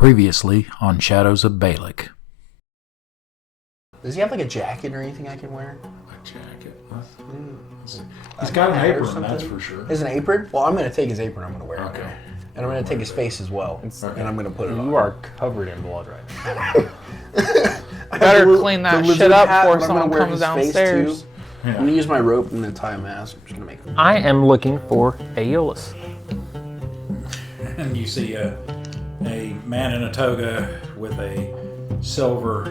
Previously on Shadows of Balic. Does he have like a jacket or anything I can wear? A jacket? He's got an apron, that's for sure. Is an apron? Well, I'm going to take his apron. I'm going to wear it. Okay. And I'm going to take his face as well. And I'm going to put it on. You are covered in blood right now. Better clean that shit up before someone comes downstairs. I'm going to use my rope. I'm going to tie a mask. I'm just going to make. I am looking for Aeolus. And you see a man in a toga with a silver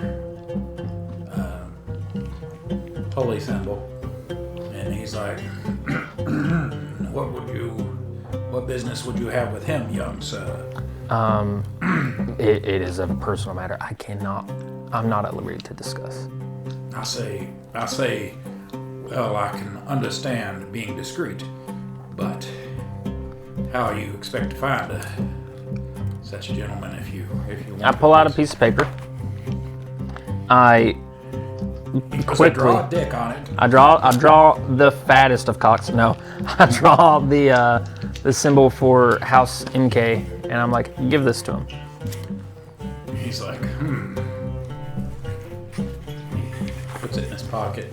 pulley symbol, and he's like, what business would you have with him, young sir? It is a personal matter. I'm not at liberty to discuss. I say, well, I can understand being discreet, but how you expect to find such a gentleman if you want? I pull out a piece of paper. I quickly draw a dick on it. I draw the fattest of cocks. No, I draw the symbol for House MK, and I'm like, give this to him. He's like, He puts it in his pocket.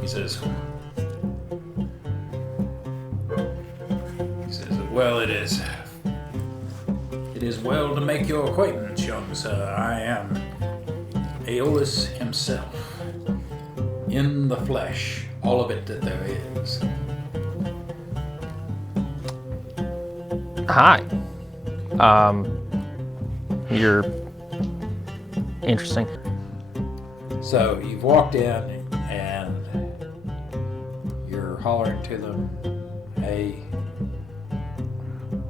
He says, well, it is well to make your acquaintance, young sir. I am Aeolus himself, in the flesh, all of it that there is. Hi. You're interesting. So you've walked in and you're hollering to them, hey.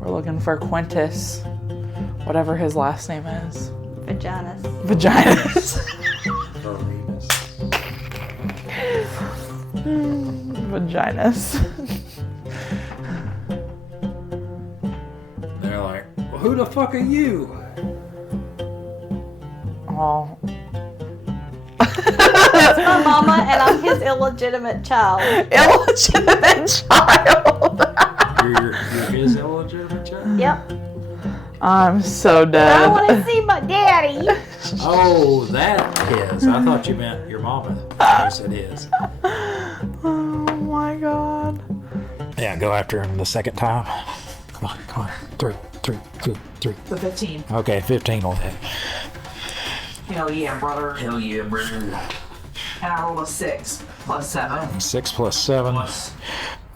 We're looking for Quintus, whatever his last name is. Vaginas. Vaginas. They're like, well, who the fuck are you? Oh. That's my mama, and I'm his illegitimate child. Illegitimate child. You're his illegitimate child? Yep. I'm so dead. I want to see my daddy. Oh, that is. I thought you meant your mama. Yes, it is. Oh my god. Yeah, go after him the second time. Come on. Three. The 15. Okay, 15 will hit. Hell yeah, brother. Hell yeah, brother. And I rolled a 6 plus 7. 6 plus 7.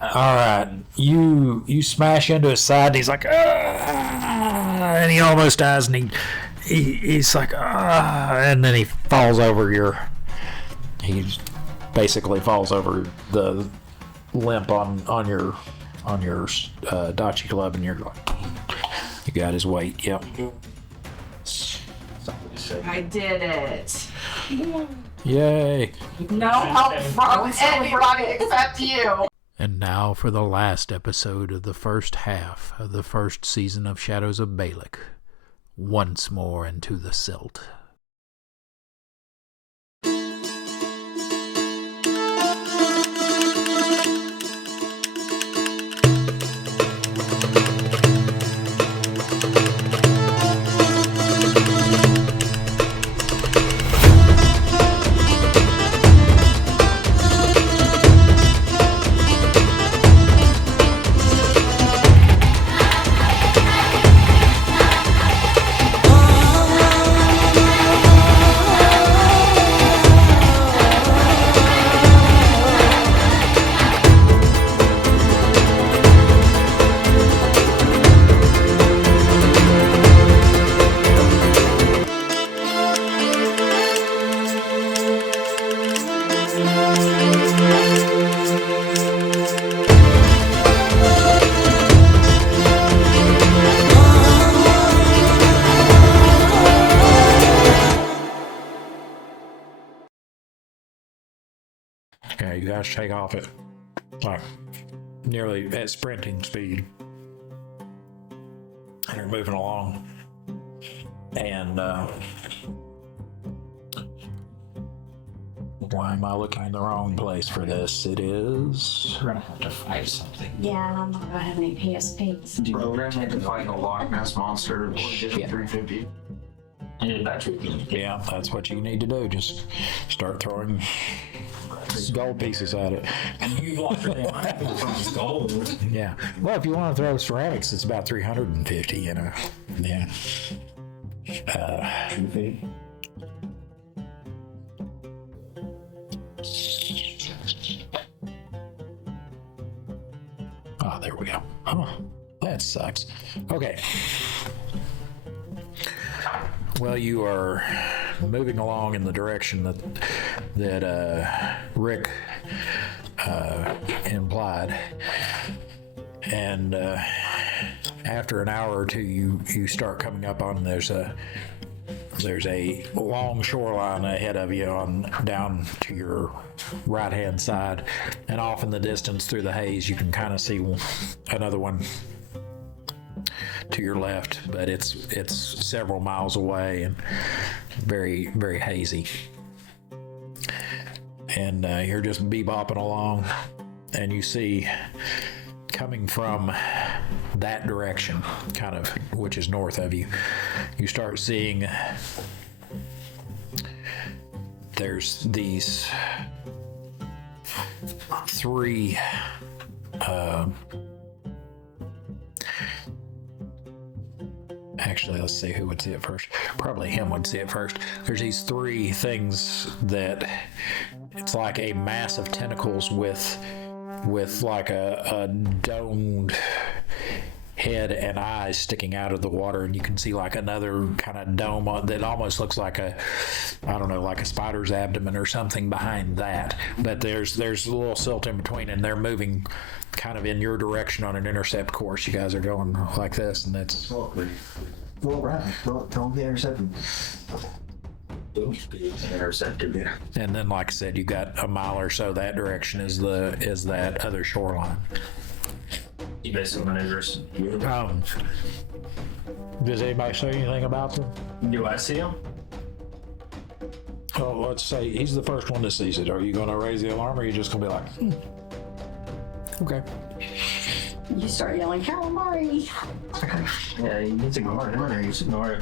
All right, you smash into his side, and he's like, and he almost dies, and he's like, and then he falls over he basically falls over the limp on your dachi club, and you're like, you got his weight. Yep. I did it. Yay. No help from anybody except you. And now for the last episode of the first half of the first season of Shadows of Balic. Once more into the Silt. Okay, you guys take off at like nearly at sprinting speed. And you're moving along. And Why am I looking in the wrong place for this? It is. We're gonna have to fight something. Yeah, and I'm not gonna have any PSPs. We're gonna have to fight a Loch Ness monster or get a 350. And that's what you get. Yeah, that's what you need to do. Just start throwing gold pieces at it. You watch it from gold. Yeah. Well, if you want to throw ceramics, it's about 350, you know. Yeah. Ah, there we go. Oh, that sucks. Okay. Well, you are moving along in the direction that Rick implied, and after an hour or two, you start coming up on there's a long shoreline ahead of you on down to your right hand side, and off in the distance through the haze, you can kind of see another one to your left, but it's several miles away and very, very hazy. And you're just bebopping along, and you see coming from that direction, kind of, which is north of you, you start seeing there's these three actually, let's see who would see it first. Probably him would see it first. There's these three things that it's like a mass of tentacles with like a domed head and eyes sticking out of the water, and you can see like another kind of dome that almost looks like a spider's abdomen or something behind that. But there's a little silt in between, and they're moving kind of in your direction on an intercept course. You guys are going like this, and that's Go around. Don't get intercepted. Don't be intercepted. and then like I said, you got a mile or so that direction is that other shoreline. You basically maneuvers. Does anybody say anything about them? Do I see him? Oh, let's say he's the first one that sees it. Are you going to raise the alarm, or are you just going to be like, okay? You start yelling, calamari! Yeah, you need to ignore it. You just ignore it.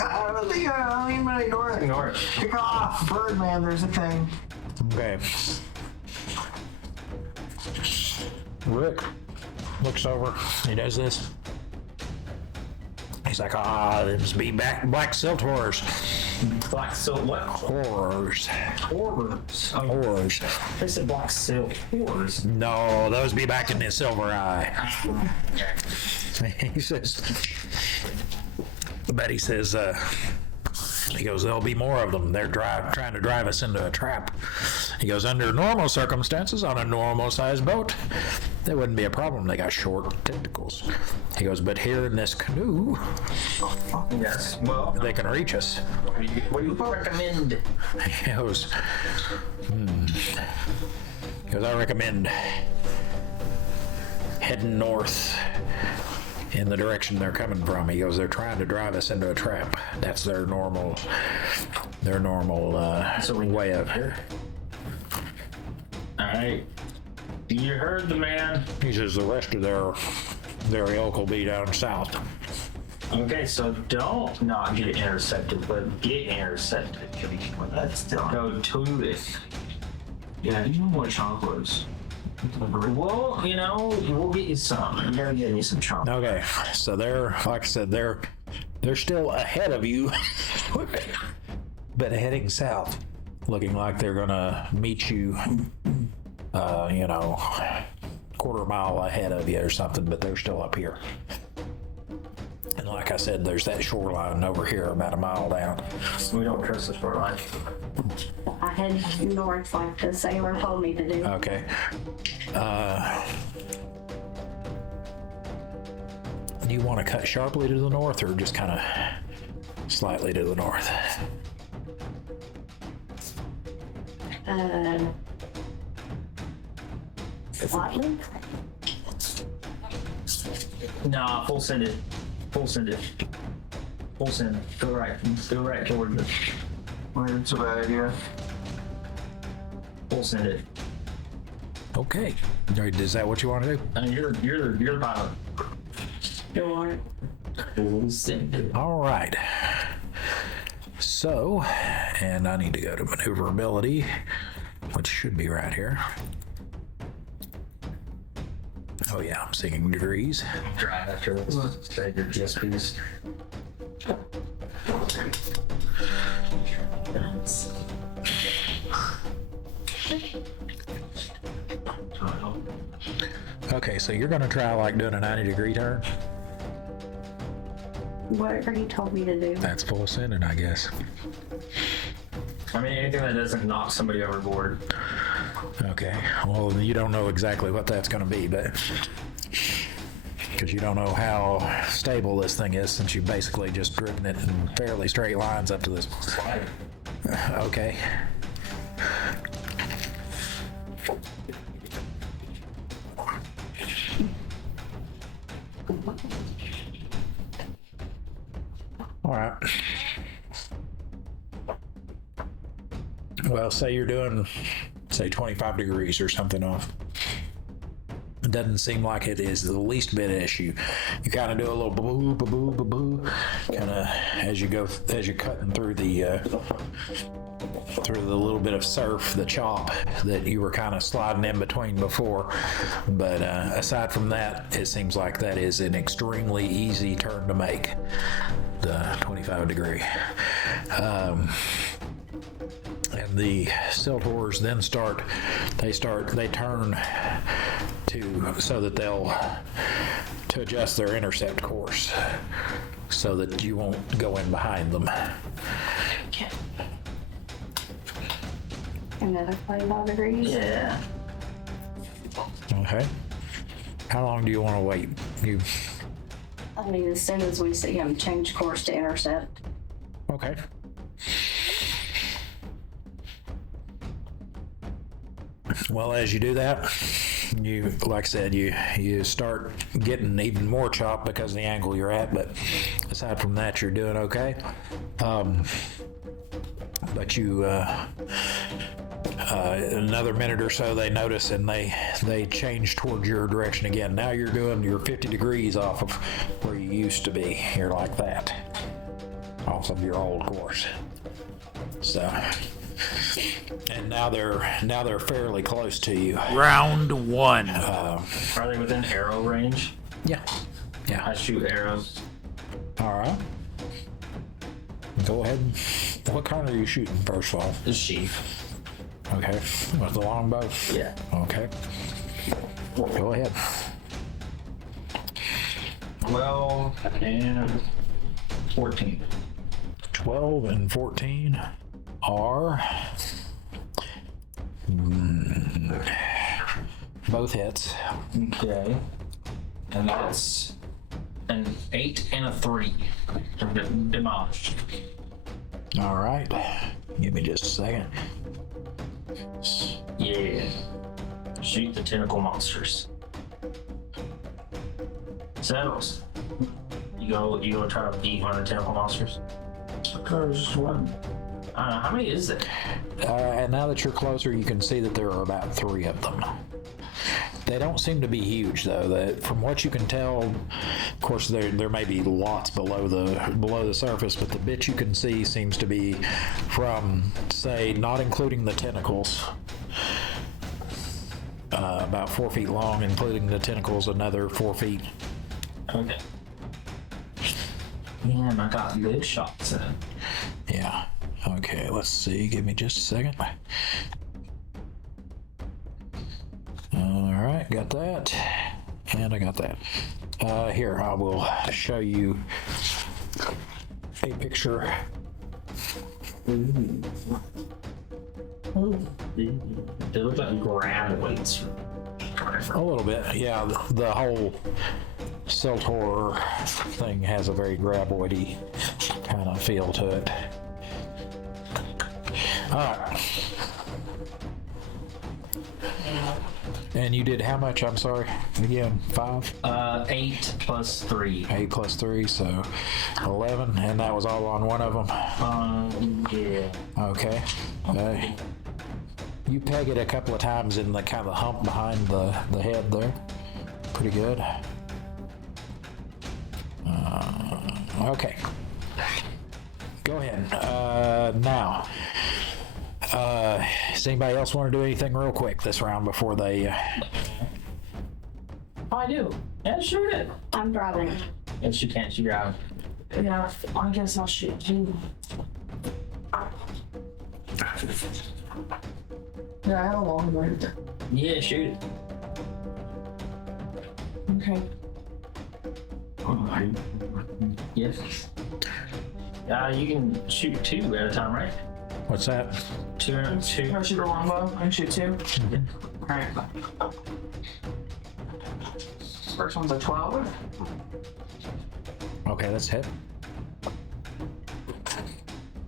I don't think I'm gonna ignore it. Ignore it. Pick off, Birdman. There's a thing. Okay. Rick looks over. He does this. He's like, this be black silt horrors. Black silt what? Horrors. Horrors. Horrors. They said black silt. Horrors. No, those be back in the Silver Eye. He says, but he says, he goes, there'll be more of them. They're trying to drive us into a trap. He goes, under normal circumstances, on a normal sized boat, that wouldn't be a problem. They got short tentacles. He goes, but here in this canoe, Yes. Well, they can reach us. what do you recommend? He goes, I recommend heading north in the direction they're coming from. He goes, they're trying to drive us into a trap. That's their normal way of. All right. You heard the man. He says the rest of their ilk will be down south. Okay, so don't not get intercepted, but get intercepted. That's still. Go to it. Yeah, you know what chocolates? Well, we'll get you some. You gotta get me some chocolate. Okay, so they're, like I said, they're still ahead of you, but heading south, looking like they're gonna meet you, quarter mile ahead of you or something, but they're still up here. And like I said, there's that shoreline over here about a mile down. We don't trust the shoreline. I head north like the sailor told me to do. Okay. Do you want to cut sharply to the north, or just kind of slightly to the north? Slightly? Nah, full send it. Full send it. Full send. Go right. Go right toward the. Well, it's a bad idea. We'll send it. Okay. Is that what you want to do? You're the pilot. You are. We'll send it. All right. So, and I need to go to maneuverability, which should be right here. Oh yeah, I'm seeing degrees. Drive after this. Save your GSPs. Okay, so you're gonna try like doing a 90-degree turn? Whatever you told me to do. That's full sending, I guess. I mean, anything that doesn't knock somebody overboard. Okay, well, you don't know exactly what that's gonna be, but because you don't know how stable this thing is since you basically just driven it in fairly straight lines up to this. Okay. All right. Well, say you're doing, say 25 degrees or something off. It doesn't seem like it is the least bit issue. You kind of do a little boo boo boo boo boo, kind of as you're cutting through the little bit of surf, the chop that you were kind of sliding in between before. But aside from that, it seems like that is an extremely easy turn to make, the 25 degree. And the silt oars then they turn so that they'll to adjust their intercept course so that you won't go in behind them. Another 25 degrees. Yeah. Okay. How long do you want to wait? I mean, as soon as we see him change course to intercept. Okay. Well, as you do that, you, like I said, you start getting even more chop because of the angle you're at, but aside from that, you're doing okay. But you, another minute or so, they notice and they change towards your direction again. Now you're 50 degrees off of where you used to be. You're like that, off of your old course. So, and now they're fairly close to you. Round one. Are they within arrow range? Yeah. I shoot arrows. All right. Go ahead. What kind are you shooting first of all? The sheaf. Okay. With the longbow? Yeah. Okay. Go ahead. 12 and 14. 12 and 14 are both hits. Okay. And that's an 8 and a 3. Demolished. All right. Give me just a second. Yeah. Shoot the tentacle monsters. Settles. You go try to beat one of the tentacle monsters? There's one. I don't know, how many is there? And now that you're closer, you can see that there are about 3 of them. They don't seem to be huge, though. That, from what you can tell, of course, there may be lots below the surface, but the bit you can see seems to be from, say, not including the tentacles, about 4 feet long, including the tentacles, another 4 feet. Okay. Damn, I got good shots in. Yeah. Okay, let's see. Give me just a second. All right, got that. And I got that. Here, I will show you a picture. They look like grab weights. A little bit, yeah. The whole silt horror thing has a very graboidy kind of feel to it. All right. And you did how much? I'm sorry. Again, 5? 8 plus 3. 8 plus 3, so 11. And that was all on one of them? Yeah. Okay. You peg it a couple of times in the kind of hump behind the head there. Pretty good. Okay. Go ahead. Now, does anybody else want to do anything real quick this round before they... Oh, I do. Yeah, sure did. I'm driving. Yes, she can't. She drive. Yeah, I guess I'll shoot you. Yeah, I have a long way. Yeah, shoot it. Okay. Yes. You can shoot 2 at a time, right? What's that? 2 and 2. I'll shoot a longbow. I can shoot 2. Alright. First one's a 12. Okay, that's hit.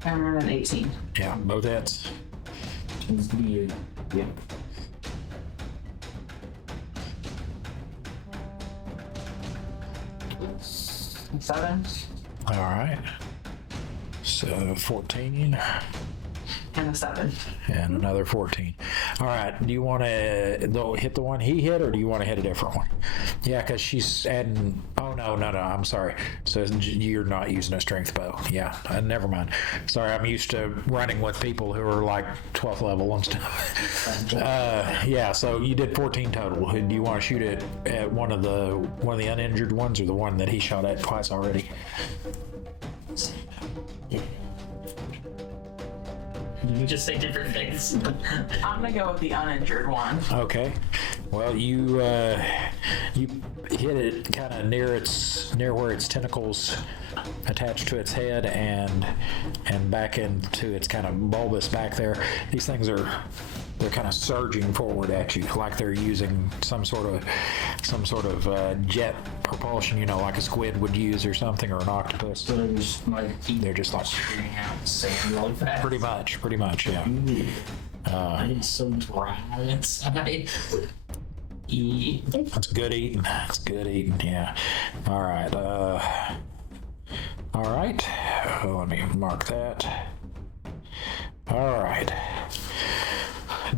And then an 18. Yeah, both hits. Yeah. 7. All right. So 14 And a 7. and another 14. All right. Do you want to hit the one he hit, or do you want to hit a different one? Yeah, because she's adding. Oh no. I'm sorry. So you're not using a strength bow. Yeah. Never mind. Sorry, I'm used to running with people who are like 12th level and stuff. Yeah. So you did 14 total. Do you want to shoot it at one of the uninjured ones, or the one that he shot at twice already? You just say different things. I'm gonna go with the uninjured one. Okay. Well, you hit it kind of near where its tentacles attached to its head and back into its kind of bulbous back there. These things they're kind of surging forward at you like they're using some sort of jet propulsion, you know, like a squid would use or something, or an octopus. So They're just like shooting out sand really fast. pretty much, yeah. It's so dry inside. That's good eating. That's good eating. Yeah. All right. All right. Let me mark that. All right.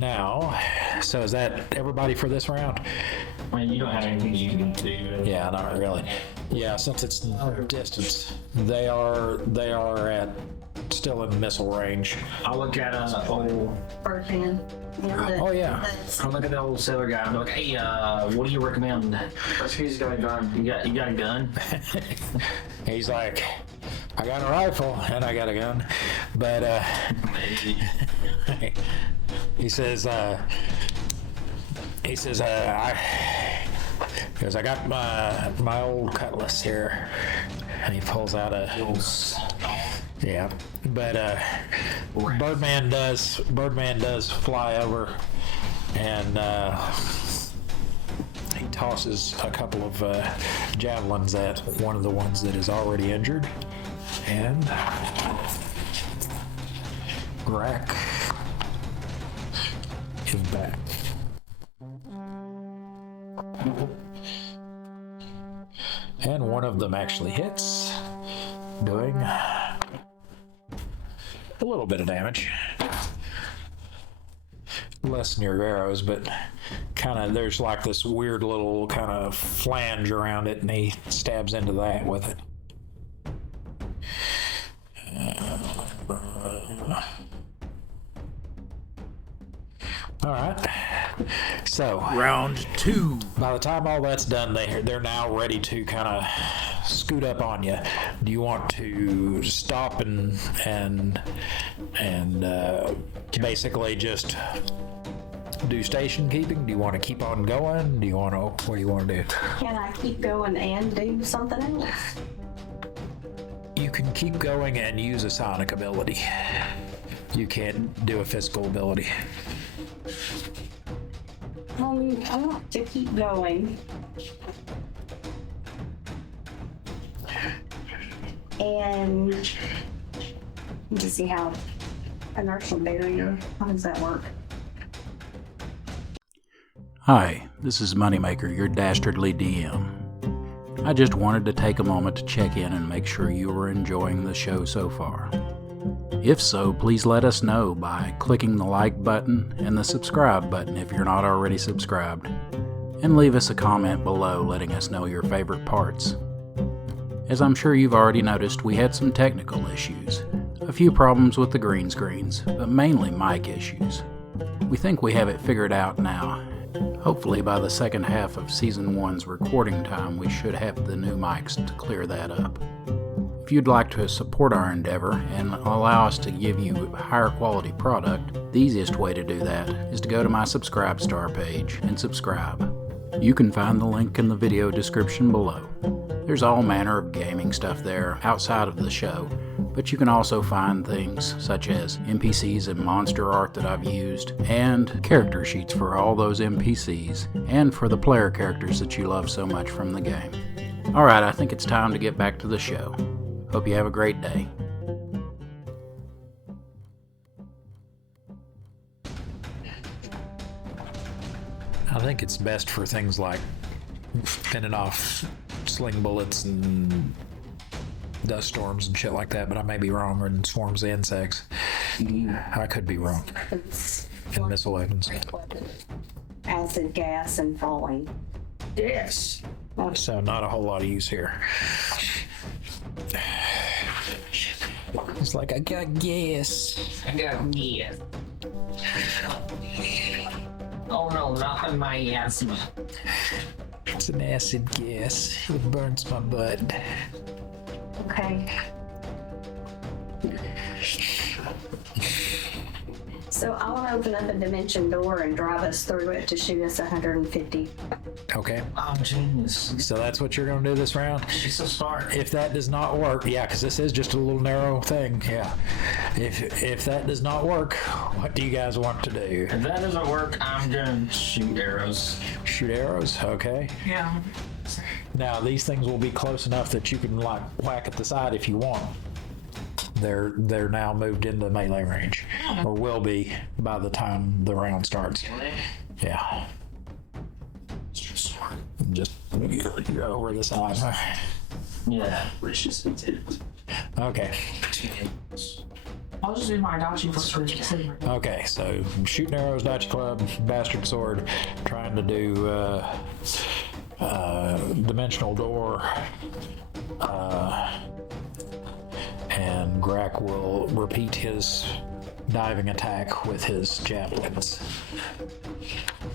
Now, so is that everybody for this round? I mean, you don't have anything you can do. Yeah, not really. Yeah, since it's distance, they are still in missile range. I'll look at old. Birdman. Oh yeah. I'll look at the old sailor guy. I'm like, hey, what do you recommend? He's got a gun. You got a gun? He's like, I got a rifle and I got a gun, but he says I got my old cutlass here, and he pulls out a yeah. But Birdman does fly over, and he tosses a couple of javelins at one of the ones that is already injured, and Grack is back. And one of them actually hits, doing a little bit of damage. Less than your arrows, but kind of there's like this weird little kind of flange around it, and he stabs into that with it. All right. So round 2. By the time all that's done, they're now ready to kind of scoot up on you. Do you want to stop and basically just do station keeping? Do you want to keep on going? What do you want to do? Can I keep going and do something else? You can keep going and use a sonic ability. You can't do a physical ability. I want to keep going. And to see how inertial barrier, how does that work? Hi, this is Moneymaker, your dastardly DM. I just wanted to take a moment to check in and make sure you are enjoying the show so far. If so, please let us know by clicking the like button and the subscribe button if you're not already subscribed. And leave us a comment below letting us know your favorite parts. As I'm sure you've already noticed, we had some technical issues. A few problems with the green screens, but mainly mic issues. We think we have it figured out now. Hopefully by the second half of Season 1's recording time, we should have the new mics to clear that up. If you'd like to support our endeavor and allow us to give you a higher quality product, the easiest way to do that is to go to my Subscribe Star page and subscribe. You can find the link in the video description below. There's all manner of gaming stuff there outside of the show, but you can also find things such as NPCs and monster art that I've used, and character sheets for all those NPCs, and for the player characters that you love so much from the game. Alright, I think it's time to get back to the show. Hope you have a great day. I think it's best for things like fending off sling bullets and dust storms and shit like that, but I may be wrong, or in swarms of insects. I could be wrong. And missile weapons. Acid, gas, and falling. Yes. So not a whole lot of use here. It's like, I got gas. I got gas. Oh no, not in my asthma. It's an acid gas. It burns my butt. Okay. So I want to open up a dimension door and drive us through it to shoot us 150. Okay. Oh, genius. So that's what you're going to do this round? She's so smart. If that does not work, yeah, because this is just a little narrow thing, yeah. If that does not work, what do you guys want to do? If that doesn't work, I'm gonna shoot arrows. Shoot arrows? Okay. Yeah. Now, these things will be close enough that you can, like, whack at the side if you want. They're now moved into melee range, or will be by the time the round starts. Yeah. Just over the side. Yeah. Vicious intent. Okay. I'll just do my Dachi first. Okay, so shooting arrows, Dachi Club, bastard sword, trying to do dimensional door, and Grak will repeat his diving attack with his javelins.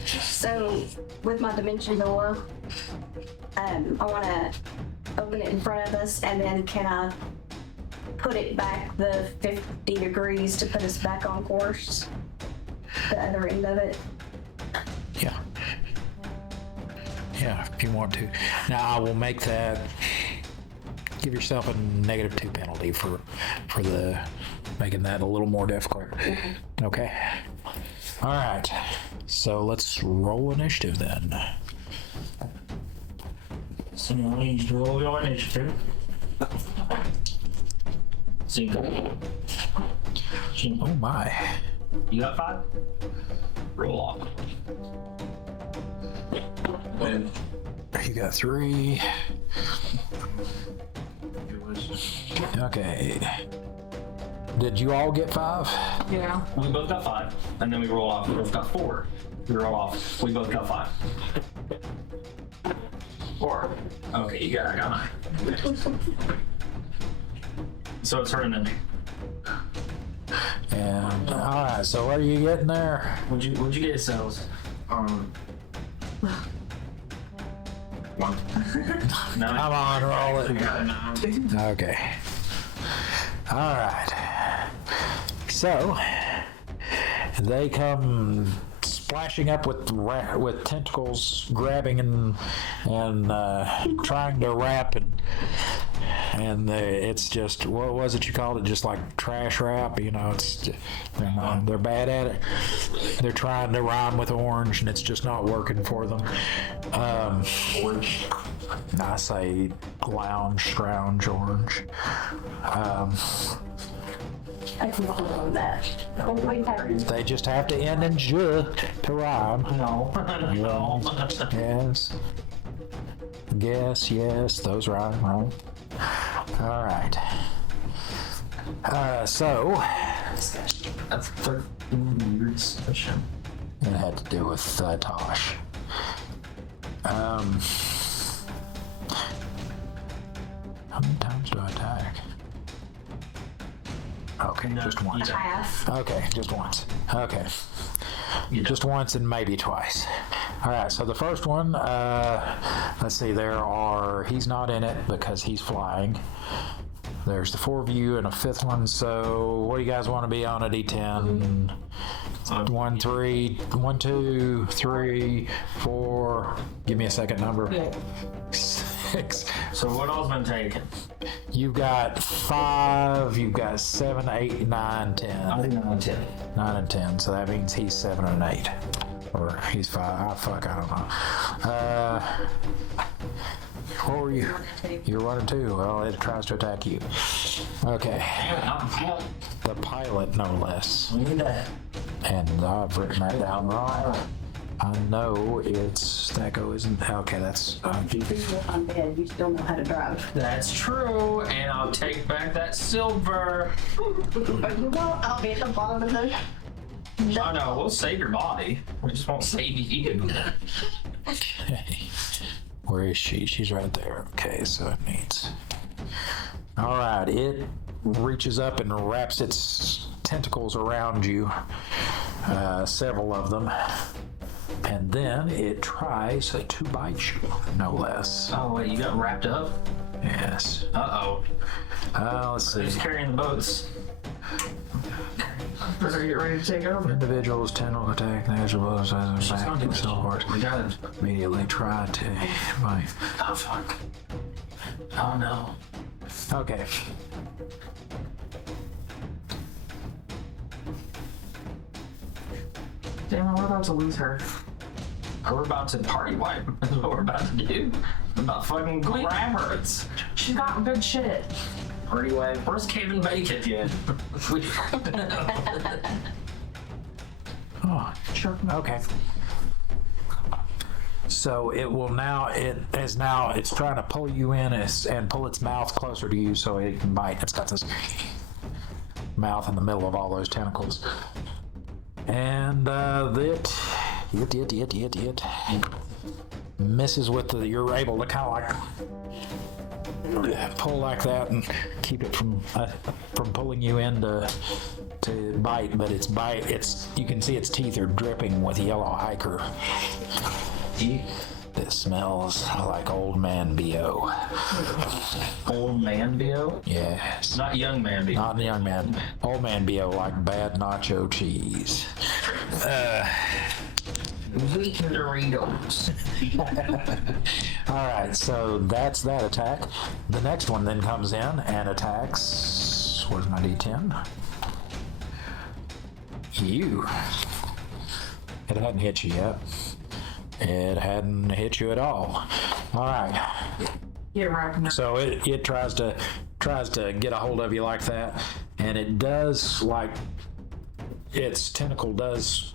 So with my dimension door, I want to open it in front of us, and then can I put it back the 50 degrees to put us back on course? The other end of it? Yeah. Yeah, if you want to. Now I will make that. Give yourself a -2 penalty for the making that a little more difficult. Okay. All right. So let's roll initiative then. So you need to roll your initiative. Cinco. Oh my. You got 5? Roll off. You got 3. Okay. Did you all get 5? Yeah. We both got 5, and then we roll off. We both got 4. We roll off. We both got 5. 4. Okay, you got. I got 9. So it's her and then me. And all right. So what are you getting there? What'd you get yourselves? 1. No. Come on, roll it. We got a 9. Okay. All right. So they come splashing up with tentacles, grabbing and trying to wrap, and it's just, what was it you called it? Just like trash wrap, you know? It's they're bad at it. They're trying to rhyme with orange, and it's just not working for them. Orange. I say scrounge orange. I can hold on that. They just have to end in "j" to rhyme. No. No. Yes. Yes, those rhyme, right? All right. So That's 13 years session. it had to do with Tosh. How many times do I attack? Okay, just once. Half. Okay, just once. Okay. Just once and maybe twice. All right, so the first one, let's see, he's not in it because he's flying. There's the 4 of you and a 5th one, so what do you guys want to be on a D10? 1, 3, 1, 2, 3, 4, give me a second number. 6. So what all's been taken? You've got 5, you've got 7, 8, 9, 10. I think I'm on 10. 9 and 10, so that means he's 7 and 8. Or he's 5. I don't know. What were you? You're 1 and 2. Well, it tries to attack you. Okay. The pilot, no less. And I've written that down wrong. I know Stacko isn't. Okay, that's. I'm dead. You still know how to drive. That's true, and I'll take back that silver. You won't. I'll be at the bottom of the. Oh no, we'll save your body. We just won't save you. Okay. Where is she? She's right there. Okay, so it needs. All right, it reaches up and wraps its tentacles around you, several of them, and then it tries to bite you, no less. Oh wait, you got wrapped up? Yes. Uh-oh. Let's see. Who's carrying the boats? Better get ready to take over. Individuals tentacle attack natural blows as back and so forth. We got it. Immediately try to bite. Oh fuck. Oh no. Okay. Damn, we're about to lose her. We're about to party wipe. That's what we're about to do. We're about to fucking grab her. She's got good shit. Party wipe. Where's Kevin Bacon? Yeah. Oh, sure. Okay. So it will now. It's trying to pull you in and pull its mouth closer to you so it can bite. It's got this mouth in the middle of all those tentacles, and it misses with the. You're able to kind of like pull like that and keep it from pulling you in to bite, but its you can see its teeth are dripping with yellow ichor. It smells like old man BO. Old man BO? Yes. Not young man BO. Not young man. Old man BO, like bad nacho cheese. Weak Doritos. All right, so that's that attack. The next one then comes in and attacks. Where's my D10? You. It hadn't hit you yet. It hadn't hit you at all. All right. Yeah, right. So it tries to get a hold of you like that, and it does, like, its tentacle does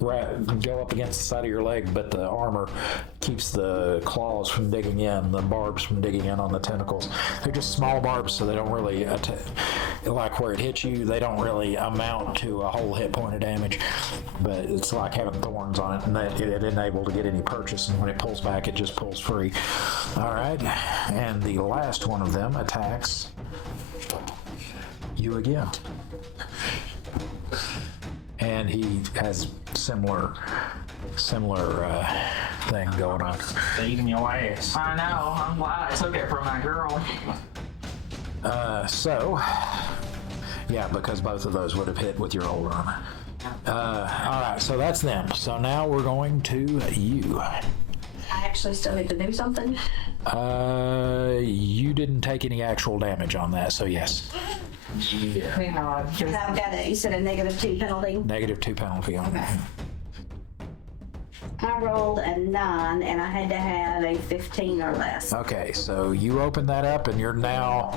go up against the side of your leg, but the armor keeps the claws from digging in, the barbs from digging in on the tentacles. They're just small barbs, so they don't really like where it hits you. They don't really amount to a whole hit point of damage, but it's like having thorns on it, and that it isn't able to get any purchase. And when it pulls back, it just pulls free. All right, and the last one of them attacks you again. And he has similar thing going on. Saving your ass. I know. I'm glad I took it from that girl. Yeah, because both of those would have hit with your old armor. All right, so that's them. So now we're going to you. I actually still need to do something. You didn't take any actual damage on that, so yes. Yeah. I've got you said a -2 penalty. -2 penalty on that. I rolled a 9 and I had to have a 15 or less. Okay, so you open that up and you're now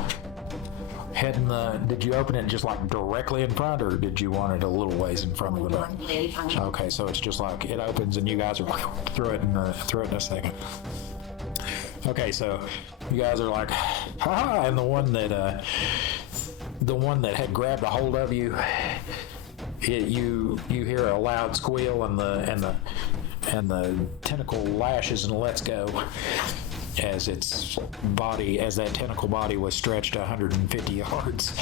heading did you open it just like directly in front, or did you want it a little ways in front of the door? Okay, so it's just like it opens and you guys are through it in a second. Okay, so you guys are like, ha, and the one that the one that had grabbed a hold of you, you hear a loud squeal, and the tentacle lashes and lets go as that tentacle body was stretched 150 yards.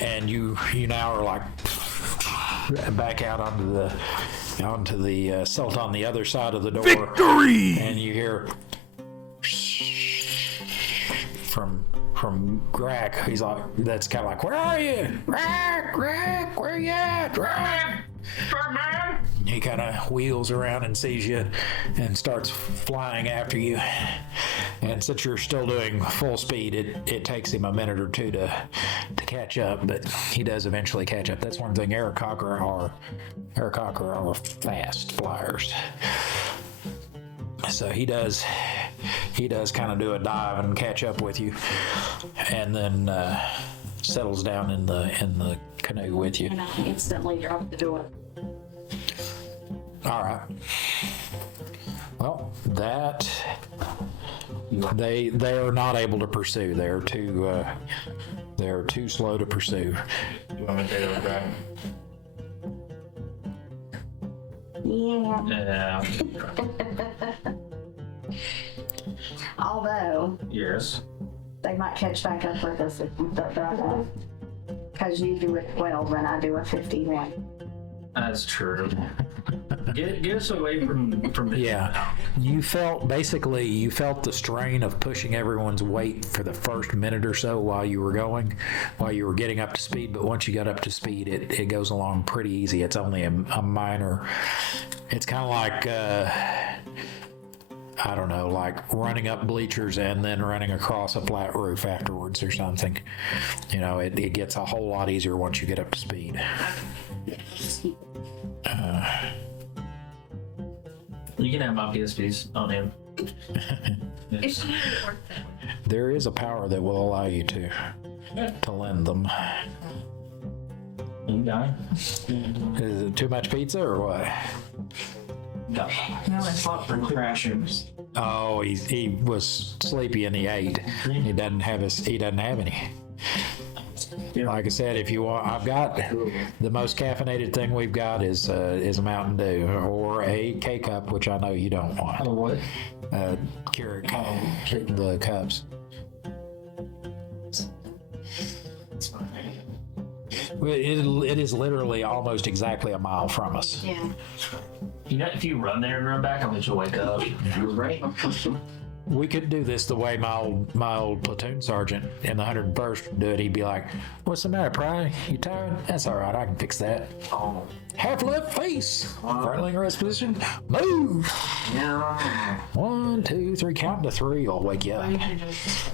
And you now are like back out onto the Silt on the other side of the door. Victory! And you hear from Grak. He's like, that's kind of like, where are you? Grak, where you at? Grak. He kind of wheels around and sees you and starts flying after you. And since you're still doing full speed, it takes him a minute or two to catch up, but he does eventually catch up. That's one thing. Aarakocra are fast flyers. So he does kind of do a dive and catch up with you, and then settles down in the canoe with you. And I instantly drop the door. All right. Well, that they are not able to pursue. They're too slow to pursue. You want me to take over, Brad? Yeah. Although Yes. they might catch back up with us if we don't drop off. Because you do it 12 and I do a 51. That's true. Get us away from the Yeah, you felt the strain of pushing everyone's weight for the first minute or so while you were getting up to speed. But once you got up to speed, it goes along pretty easy. It's only a minor. It's kind of like I don't know, like running up bleachers and then running across a flat roof afterwards or something. You know, it gets a whole lot easier once you get up to speed. You can have my PSPs on him. It's not worth it. There is a power that will allow you to lend them. You die? Is it too much pizza or what? No, I fought for crashing. Oh, he was sleepy and he ate. He doesn't have any. Like I said, if you want, I've got the most caffeinated thing we've got is a Mountain Dew or a K-cup, which I know you don't want. Oh, what? Keurig, the cups. It is literally almost exactly a mile from us. Yeah. You know, if you run there and run back, I'll let you wake up. You're right. We could do this the way my old platoon sergeant in the 101st would do it. He'd be like, "What's the matter, Pry? You tired? That's all right. I can fix that." Oh. Half left face. Friendly in rest position. Move. Yeah. 1, 2, 3. Count to 3. I'll wake you up. You can just,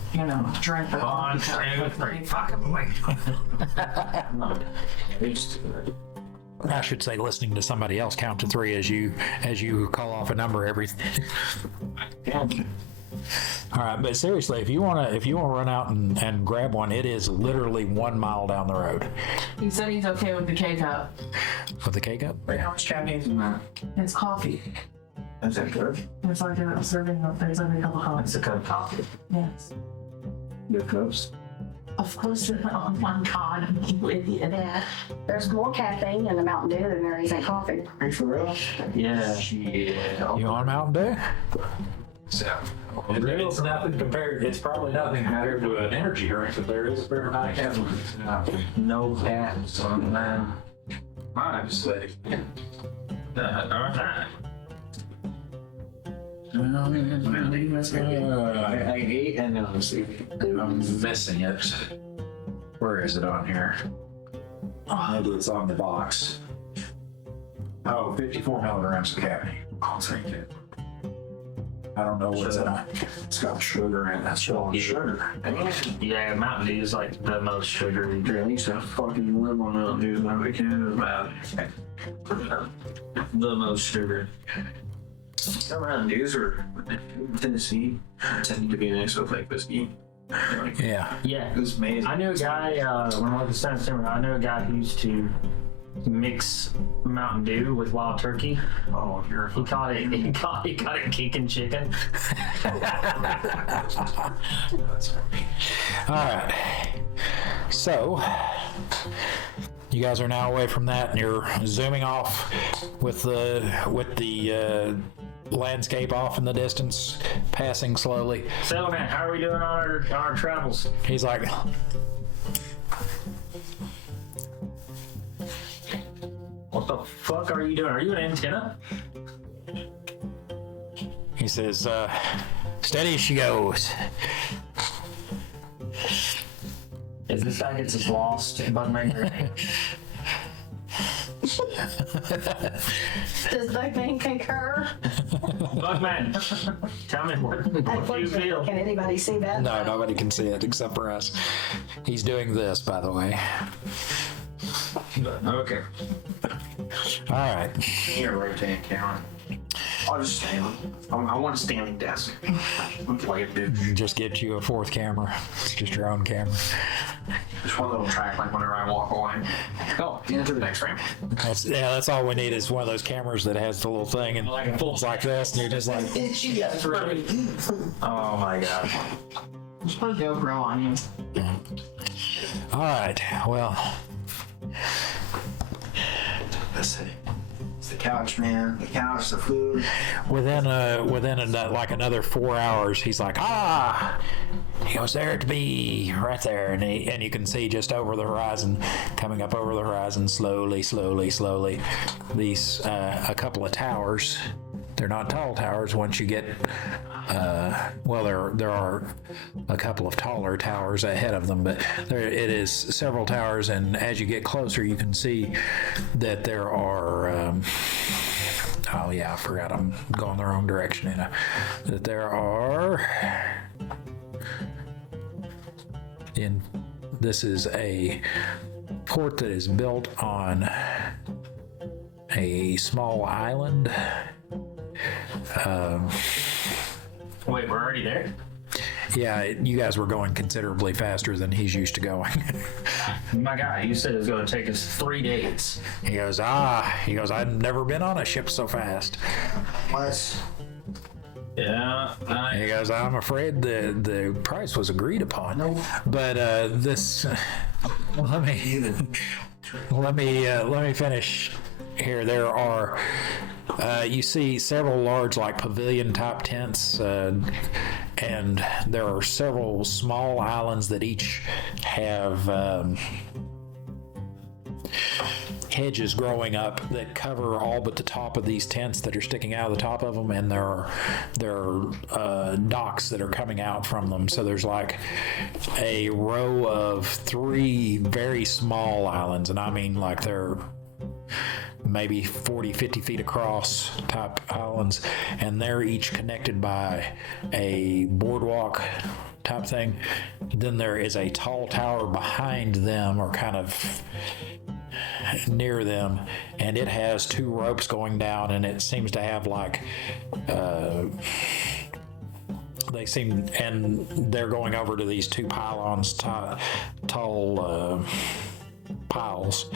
drink the 1, 2, 3. Fucking wake. No. I should say, listening to somebody else count to 3 as you call off a number every. All right, but seriously, if you want to run out and grab one, it is literally 1 mile down the road. he said he's okay with the K-cup. With the K-cup? Wait, how much caffeine is in that? It's coffee. Is that good? It's like a serving of, there's every couple of It's a cup of coffee. Yes. Your cups? Of course, oh my God, you idiot. Yeah. There's more caffeine in the Mountain Dew than there is in coffee. Are you for real? Yeah. You want Mountain Dew? It's nothing compared. It's probably nothing compared to an energy drink, but there is a fair amount of caffeine. No fats on that. I'm sick. All right. I ate and I'm missing it. Where is it on here? Maybe it's on the box. Oh, 54 milligrams of caffeine. I'll take it. I don't know what's in it. It's got sugar in it. That's all sugar. Yeah, Mountain Dew is like the most sugary drink. I used to fucking live on Mountain Dew when I became about the most sugar. Some Mountain Dews are in Tennessee tend to be nice with like whiskey. Yeah. Yeah, it was amazing. I knew a guy when I was a Senate, I knew a guy who used to mix Mountain Dew with wild turkey. Oh, you're. He caught it kicking chicken. All right. So, you guys are now away from that, and you're zooming off with the landscape off in the distance, passing slowly. So, man, how are we doing on our travels? He's like, What the fuck are you doing? Are you an antenna? he says, steady as she goes. Is this guy gets us lost, Bugman? Does Bugman concur? Bugman, tell me what you feel. Can anybody see that? No, nobody can see it except for us. He's doing this, by the way. Okay. All right. Here, rotate camera. I'll just stand. I want a standing desk. Like a dude. Just get you a fourth camera. It's just your own camera. Just one little track, like whenever I walk away. Oh, into the next frame. That's all we need is one of those cameras that has the little thing and Like a full- it's like this, and you're just like, Oh my god. Just put a GoPro on you. all right, well, It's the couch, man. The couch, the food. within like another 4 hours, he's like, he goes, there to be, right there, and you can see just over the horizon, coming up over the horizon, slowly, these a couple of towers. They're not tall towers. Once you get, there are a couple of taller towers ahead of them, but it is several towers, and as you get closer, you can see that there are. Oh yeah, I forgot. I'm going the wrong direction. That there are. This is a port that is built on a small island. Wait, we're already there? Yeah, you guys were going considerably faster than he's used to going. My guy, you said it was going to take us 3 days. He goes, I've never been on a ship so fast. Plus, Yeah. He goes, I'm afraid the price was agreed upon. But this, let me finish here. There are, you see several large like pavilion type tents, and there are several small islands that each have hedges growing up that cover all but the top of these tents that are sticking out of the top of them, and there are docks that are coming out from them. So there's like a row of 3 very small islands, and I mean like they're maybe 40, 50 feet across type islands, and they're each connected by a boardwalk type thing. Then there is a tall tower behind them, or kind of near them, and it has 2 ropes going down, and it seems to have like they're going over to these 2 pylons, tall piles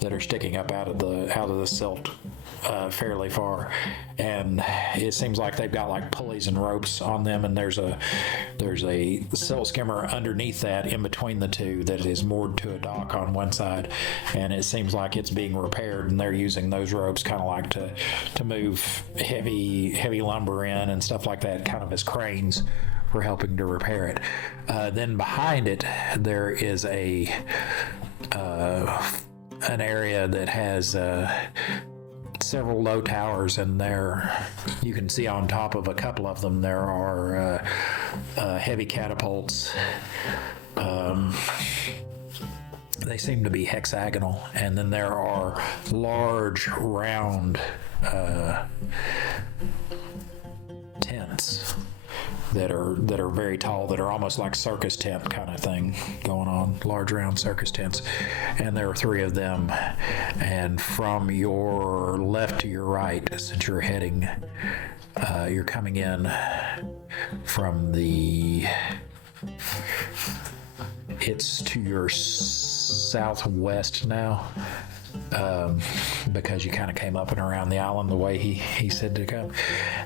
that are sticking up out of the silt fairly far, and it seems like they've got like pulleys and ropes on them, and there's a silt skimmer underneath that in between the 2 that is moored to a dock on one side, and it seems like it's being repaired, and they're using those ropes kind of like to move heavy lumber in and stuff like that, kind of as cranes for helping to repair it. Then behind it there is an area that has several low towers, and there you can see on top of a couple of them there are heavy catapults. They seem to be hexagonal, and then there are large round tents that are very tall, that are almost like circus tent kind of thing going on, large round circus tents, and there are 3 of them. And from your left to your right, since you're heading, you're coming in from it's to your southwest now. because you kind of came up and around the island the way he said to come.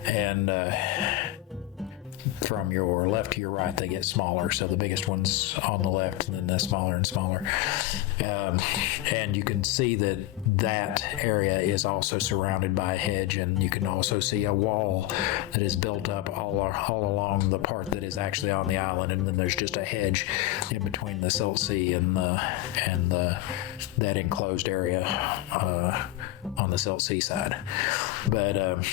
And from your left to your right, they get smaller. So the biggest one's on the left, and then they're smaller and smaller. And you can see that area is also surrounded by a hedge, and you can also see a wall that is built up all along the part that is actually on the island. And then there's just a hedge in between the Silt Sea and that enclosed area on the Silt Sea side. But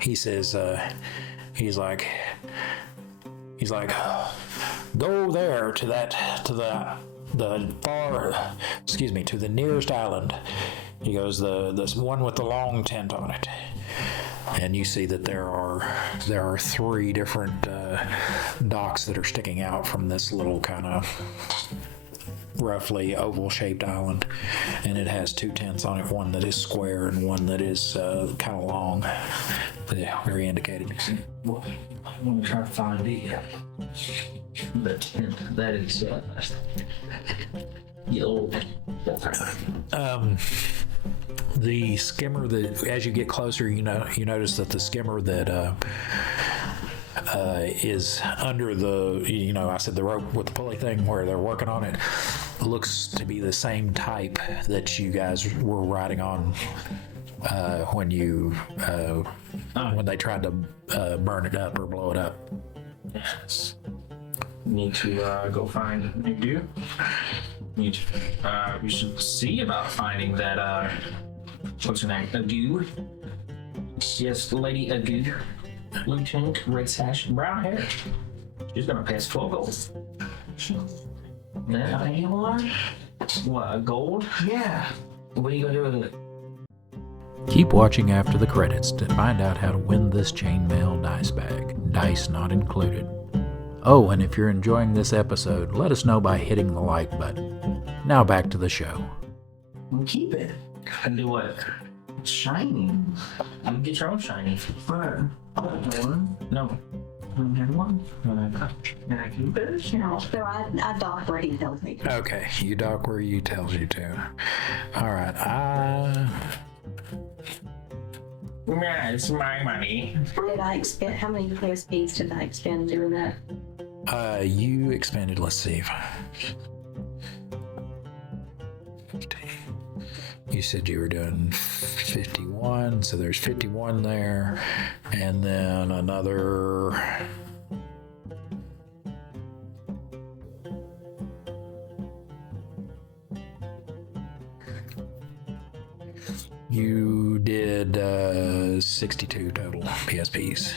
he says. He's like, go there to the nearest island. He goes, the one with the long tent on it. And you see that there are 3 different docks that are sticking out from this little kind of roughly oval-shaped island, and it has 2 tents on it, one that is square and one that is kind of long. Yeah, very indicated. Well, I want to try to find the tent that is yellow. The skimmer that, as you get closer, you notice that the skimmer that is under the, I said the rope with the pulley thing where they're working on it, looks to be the same type that you guys were riding on when they tried to burn it up or blow it up. Yes. Need to go find Nudu. We should see about finding that, what's her name? Agoo. Yes, Lady Agoo. Blue tunic, red sash, brown hair. She's gonna pass 12 gold. Then I am one. What, a gold? Yeah. What are you gonna do with it? Keep watching after the credits to find out how to win this chainmail dice bag, dice not included. Oh, and if you're enjoying this episode, let us know by hitting the like button. Now back to the show. Keep it. And do what? It's shiny. You can get your own shiny. But one? No. I don't have one. Can I keep it? No, so I dock where he tells me to. Okay, you dock where he tells you to. All right, Yeah, it's my money. Did I expend, how many PSPs did I expend doing that? you expended, let's see. You said you were doing 51, so there's 51 there, and then another. You did 62 total PSPs.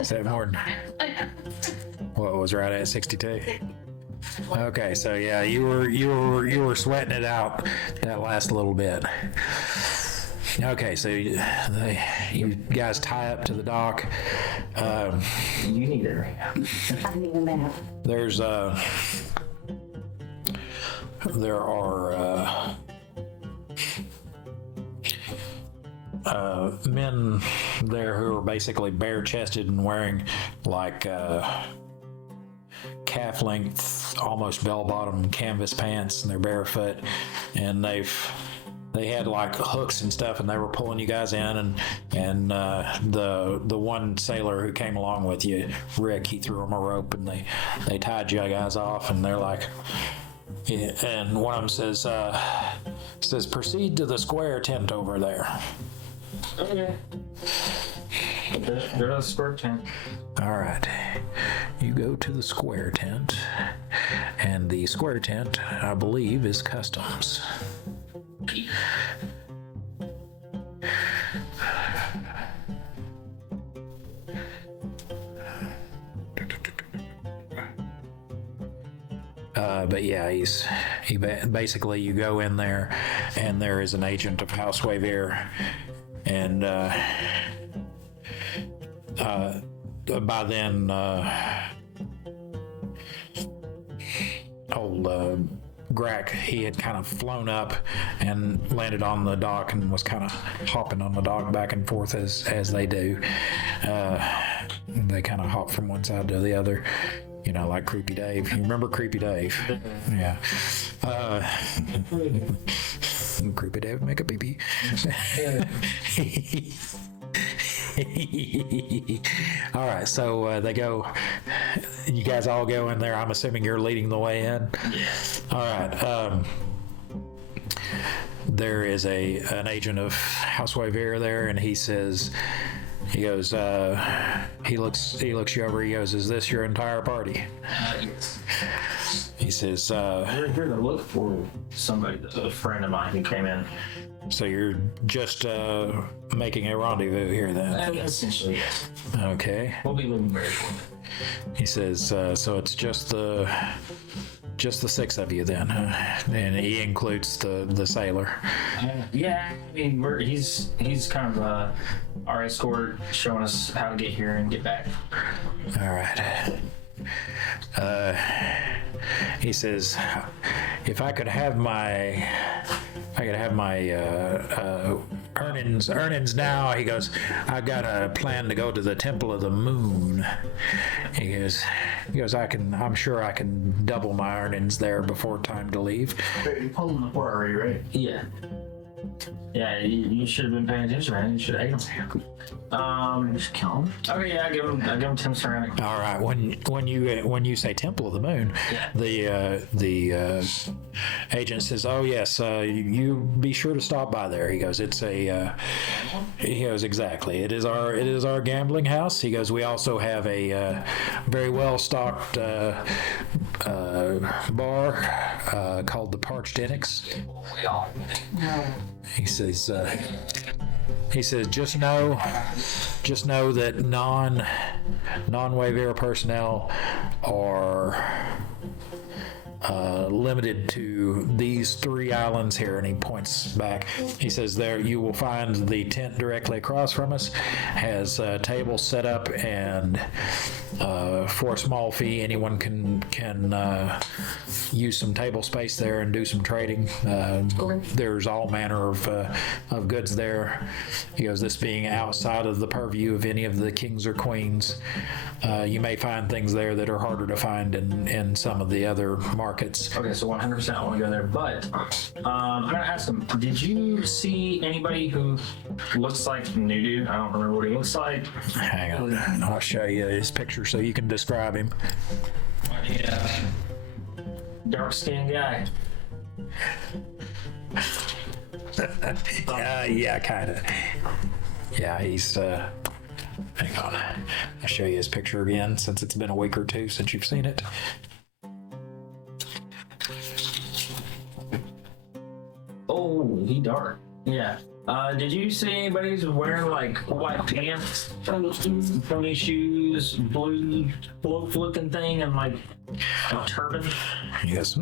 Is that more than what was right at 62? Okay, so yeah, you were sweating it out that last little bit. Okay, so you guys tie up to the dock. You need it right now. I need a minute. There are men there who are basically bare-chested and wearing like calf-length, almost bell-bottom canvas pants, and they're barefoot, and they had like hooks and stuff, and they were pulling you guys in, and the one sailor who came along with you, Rick, he threw him a rope, and they tied you guys off, and they're like, yeah, and one of them says proceed to the square tent over there. Okay. There's a square tent. All right, you go to the square tent, and the square tent, I believe, is customs. But yeah, basically you go in there, and there is an agent of House Wavier, and by then old Grack, he had kind of flown up and landed on the dock and was kind of hopping on the dock back and forth as they do. They kind of hop from one side to the other. You know, like Creepy Dave. You remember Creepy Dave? Yeah. Creepy Dave make a pee-pee. All right, so they go. You guys all go in there. I'm assuming you're leading the way in. All right. There is an agent of Houseway Vera there, and he says, he goes, he looks you over. He goes, "Is this your entire party?" Yes. He says, We're here to look for somebody, a friend of mine who came in. "So you're just making a rendezvous here, then?" Essentially, yes. Okay. We'll be living very short. He says, "So it's just the 6 of you then," and he includes the sailor. Yeah, I mean, he's kind of our escort, showing us how to get here and get back. All right. He says, "If I could have my earnings now," he goes, "I've got a plan to go to the Temple of the Moon." He goes, I'm sure I can double my earnings there before time to leave. You're pulling the port already, right? Yeah. Yeah, you should have been paying attention, man. You should have ate him. Just kill him. Okay, yeah, I give him 10 ceramic. All right. When you say Temple of the Moon, the agent says, "Oh yes, you be sure to stop by there." He goes, he goes, "Exactly. It is our gambling house." He goes, "We also have a very well stocked bar called the Parched Inix." He says, "Just know that non-Wayvera personnel are limited to these 3 islands here," and he points back. He says, "There you will find the tent directly across from us has tables set up, and for a small fee, anyone can use some table space there and do some trading. There's all manner of goods there." He goes, "This being outside of the purview of any of the kings or queens, you may find things there that are harder to find in some of the other markets." Okay, so 100% I want to go there, but I'm gonna ask him. Did you see anybody who looks like Nudu? I don't remember what he looks like. Hang on, I'll show you his picture so you can describe him. Yeah. Dark-skinned guy. Yeah, kind of. Yeah, he's. Hang on, I'll show you his picture again since it's been a week or two since you've seen it. Oh, he dark. Yeah. Did you see anybody who's wearing like white pants, funny shoes, blue float-looking thing, and like a turban? Yes.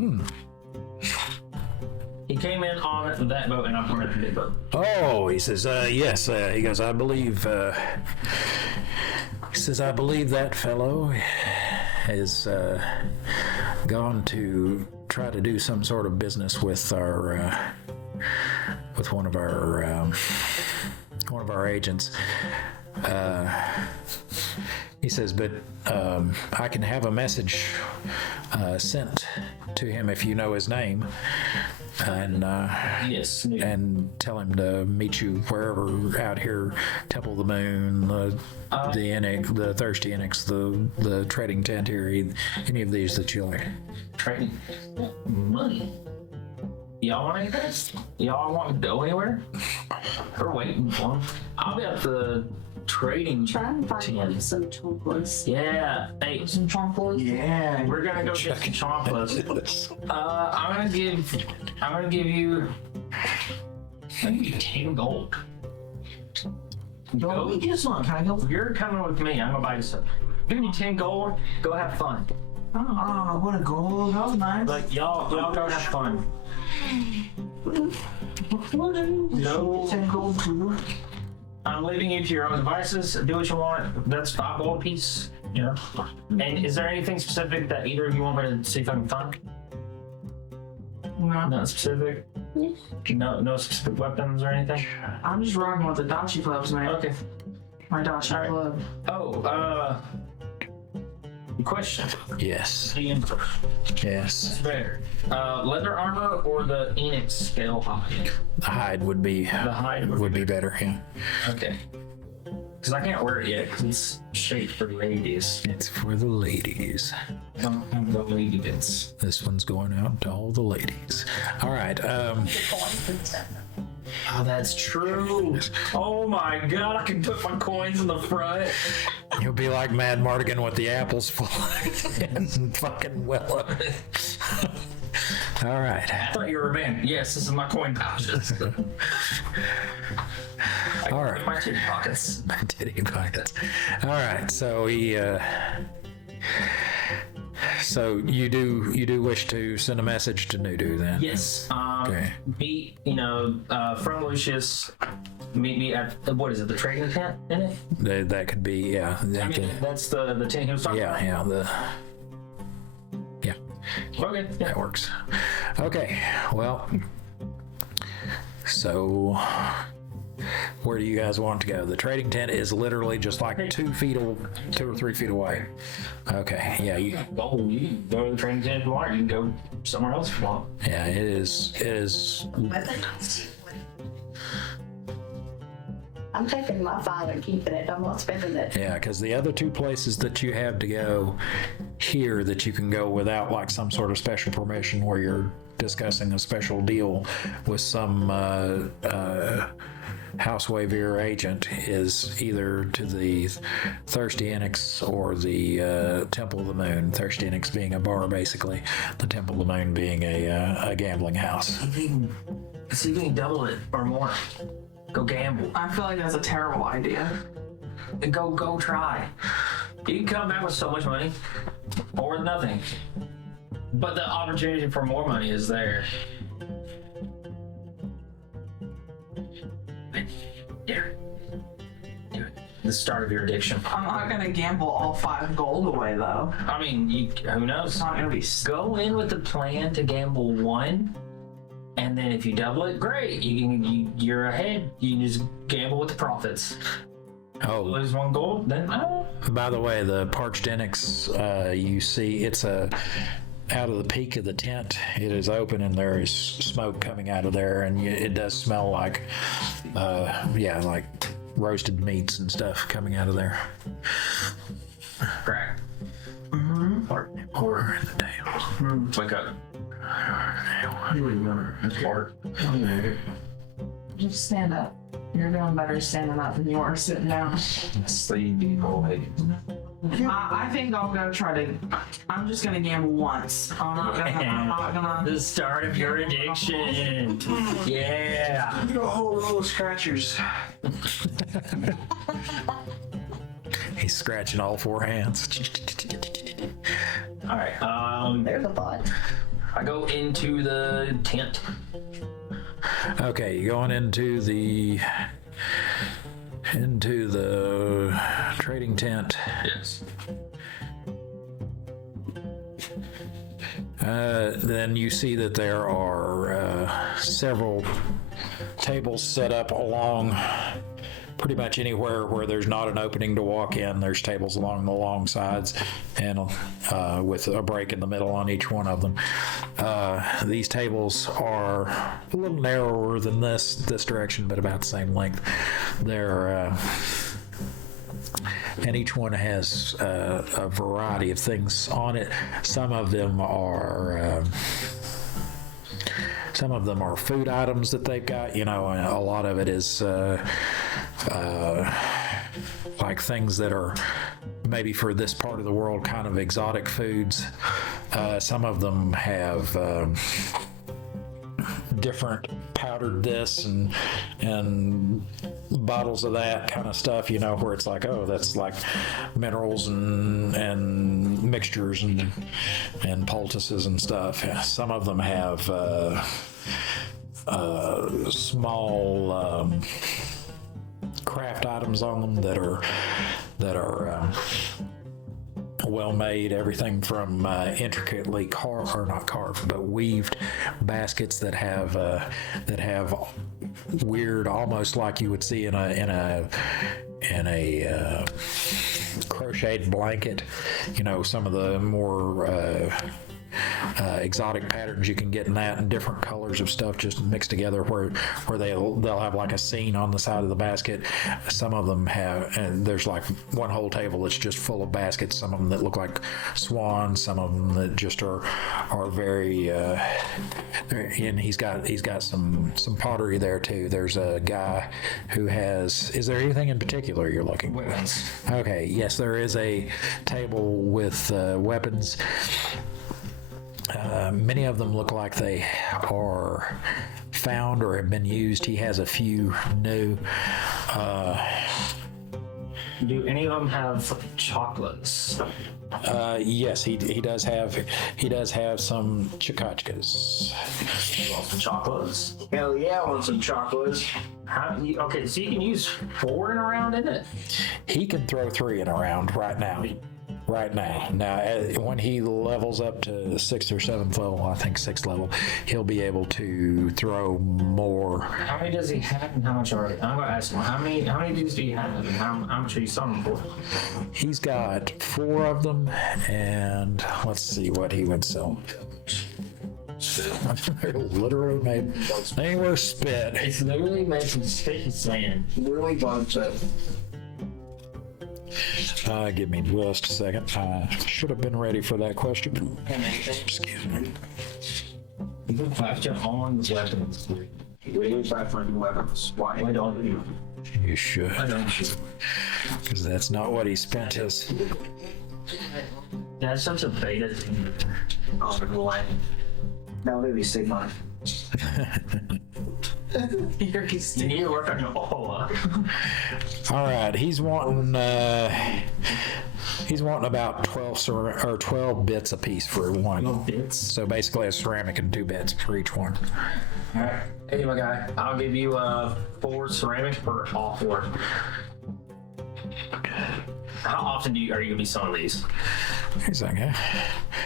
He came in on that boat, and I'm from the big boat. Oh, he says, yes. He goes, I believe that fellow has gone to try to do some sort of business with one of our agents. He says, but I can have a message sent to him if you know his name, and Yes. and tell him to meet you wherever out here, Temple of the Moon, the Enix, the Thirsty Enix, the trading tent here, any of these that you like. Trading money. Y'all want anything? Y'all want to go anywhere? We're waiting for him. I'll be at the trading Try and find tent. some chocolates. Yeah. Hey, Some chocolates? yeah, we're gonna go get some chocolates. I'm gonna give you maybe 10 gold. Don't we just want? Can I go? You're coming with me. I'm gonna buy you some. Give me 10 gold. Go have fun. Oh, what a gold. That was nice. Like y'all go have fun. No, 10 gold too. I'm leaving you to your own devices. Do what you want. That's 5 gold piece. Yeah. And is there anything specific that either of you want me to see if I can find? No. Not specific. No specific weapons or anything. I'm just rocking with the Dachi clubs, man. Okay. My Dachi Alright. club. Oh, Question. Yes. The Emperor. Yes. Better. Leather armor or the Enix scale hide? The hide would be. The hide would be better. Yeah. Okay. Because I can't wear it yet, because it's shaped for ladies. It's for the ladies. Don't have the lady bits. This one's going out to all the ladies. All right. Oh, that's true. Oh my god, I can put my coins in the front. You'll be like Mad Mardigan with the apples flying and fucking Willow. All right. I thought you were a man. Yes, this is my coin pouches. All right. My titty pockets. My titty pockets. All right. So so you do wish to send a message to Nudu then? Yes. Okay. Meet, from Lucius. Meet me at what is it? The trading tent in it? That could be, yeah. That's the tent he was talking about. Yeah. Okay. Yeah. That works. Okay. Well. So. Where do you guys want to go? The trading tent is literally just like 2 or 3 feet away. Okay, yeah, you can go to the trading tent if you want. You can go somewhere else if you want. Yeah, it is. I'm taking my file and keeping it. I'm not spending it. Yeah, because the other 2 places that you have to go here that you can go without like some sort of special permission where you're discussing a special deal with some House Wavier agent is either to the Thirsty Enix or the Temple of the Moon. Thirsty Enix being a bar, basically. The Temple of the Moon being a gambling house. See if you can double it or more. Go gamble. I feel like that's a terrible idea. Go try. You can come back with so much money or nothing. But the opportunity for more money is there. Here. Do it. The start of your addiction. I'm not gonna gamble all 5 gold away though. I mean, who knows? It's not gonna be. Go in with the plan to gamble 1, and then if you double it, great. You're ahead. You can just gamble with the profits. Oh, lose 1 gold, then By the way, the parched Enix, you see, it's out of the peak of the tent. It is open and there is smoke coming out of there, and it does smell like, like roasted meats and stuff coming out of there. Crack. Horror in the tales. Wake up. Just stand up. You're doing better standing up than you are sitting down. Sleepy boy. I think I'll go try to. I'm just gonna gamble once. I'm not gonna. The start of your addiction. Yeah. Look at a whole roll of scratchers. He's scratching all 4 hands. All right. There's a thought. I go into the tent. Okay, you're going into the trading tent. Yes. Then you see that there are several tables set up along pretty much anywhere where there's not an opening to walk in. There's tables along the long sides and with a break in the middle on each one of them. These tables are a little narrower than this direction, but about the same length. They're and each one has a variety of things on it. Some of them are food items that they've got, and a lot of it is like things that are maybe for this part of the world kind of exotic foods. Some of them have different powdered this and bottles of that kind of stuff, where it's like, oh, that's like minerals and mixtures and poultices and stuff. Yeah, some of them have small craft items on them that are well made. Everything from intricately not carved, but weaved baskets that have weird, almost like you would see in a crocheted blanket, some of the more exotic patterns you can get in that, and different colors of stuff just mixed together where they'll have like a scene on the side of the basket. Some of them have, and there's like one whole table that's just full of baskets, some of them that look like swans, some of them that just are very and he's got some pottery there too. There's a guy who has, is there anything in particular you're looking for? Weapons. Okay, yes, there is a table with weapons. Many of them look like they are found or have been used. He has a few new. Do any of them have chocolates? Yes, he does have some chakachkas. Want some chocolates? Hell yeah, I want some chocolates. Okay, so you can use 4 in a round, isn't it? He can throw 3 in a round right now. Now, when he levels up to 6th or 7th level, I think 6th level, he'll be able to throw more. How many does he have and how much are they? I'm going to ask him, how many of these do you have and how much are you selling them for? He's got 4 of them, and let's see what he would sell. They're literally made, they were spit. It's literally made from spit and sand. Really bunch of. Give me just a second. I should have been ready for that question. Excuse me. You can clap your own weapons. Really try finding weapons. Why? Why don't you? You should, Why don't you? because that's not what he spent his. That's such a beta thing. Oh, why? Now maybe Sigma. You need to work on your aura. All right, he's wanting about 12 bits a piece for one. Bits. So basically a ceramic and 2 bits for each one. Alright. Hey, my guy. I'll give you 4 ceramic for all 4. How often are you going to be selling these? He's like, yeah.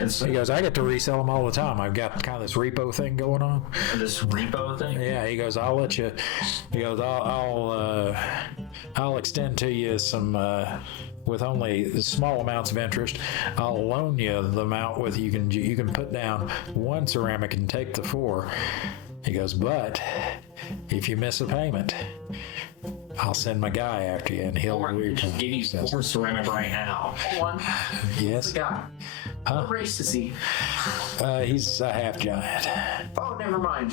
It's He goes, I get to resell them all the time. I've got kind of this repo thing going on. this repo thing? Yeah, he goes, I'll let you. He goes, I'll extend to you some with only small amounts of interest. I'll loan you the amount with you can put down 1 ceramic and take the 4. He goes, but if you miss a payment, I'll send my guy after you, and he'll Just give you 4 ceramic right now. One. Yes. Guy. What race is he? He's a half giant. Oh, never mind.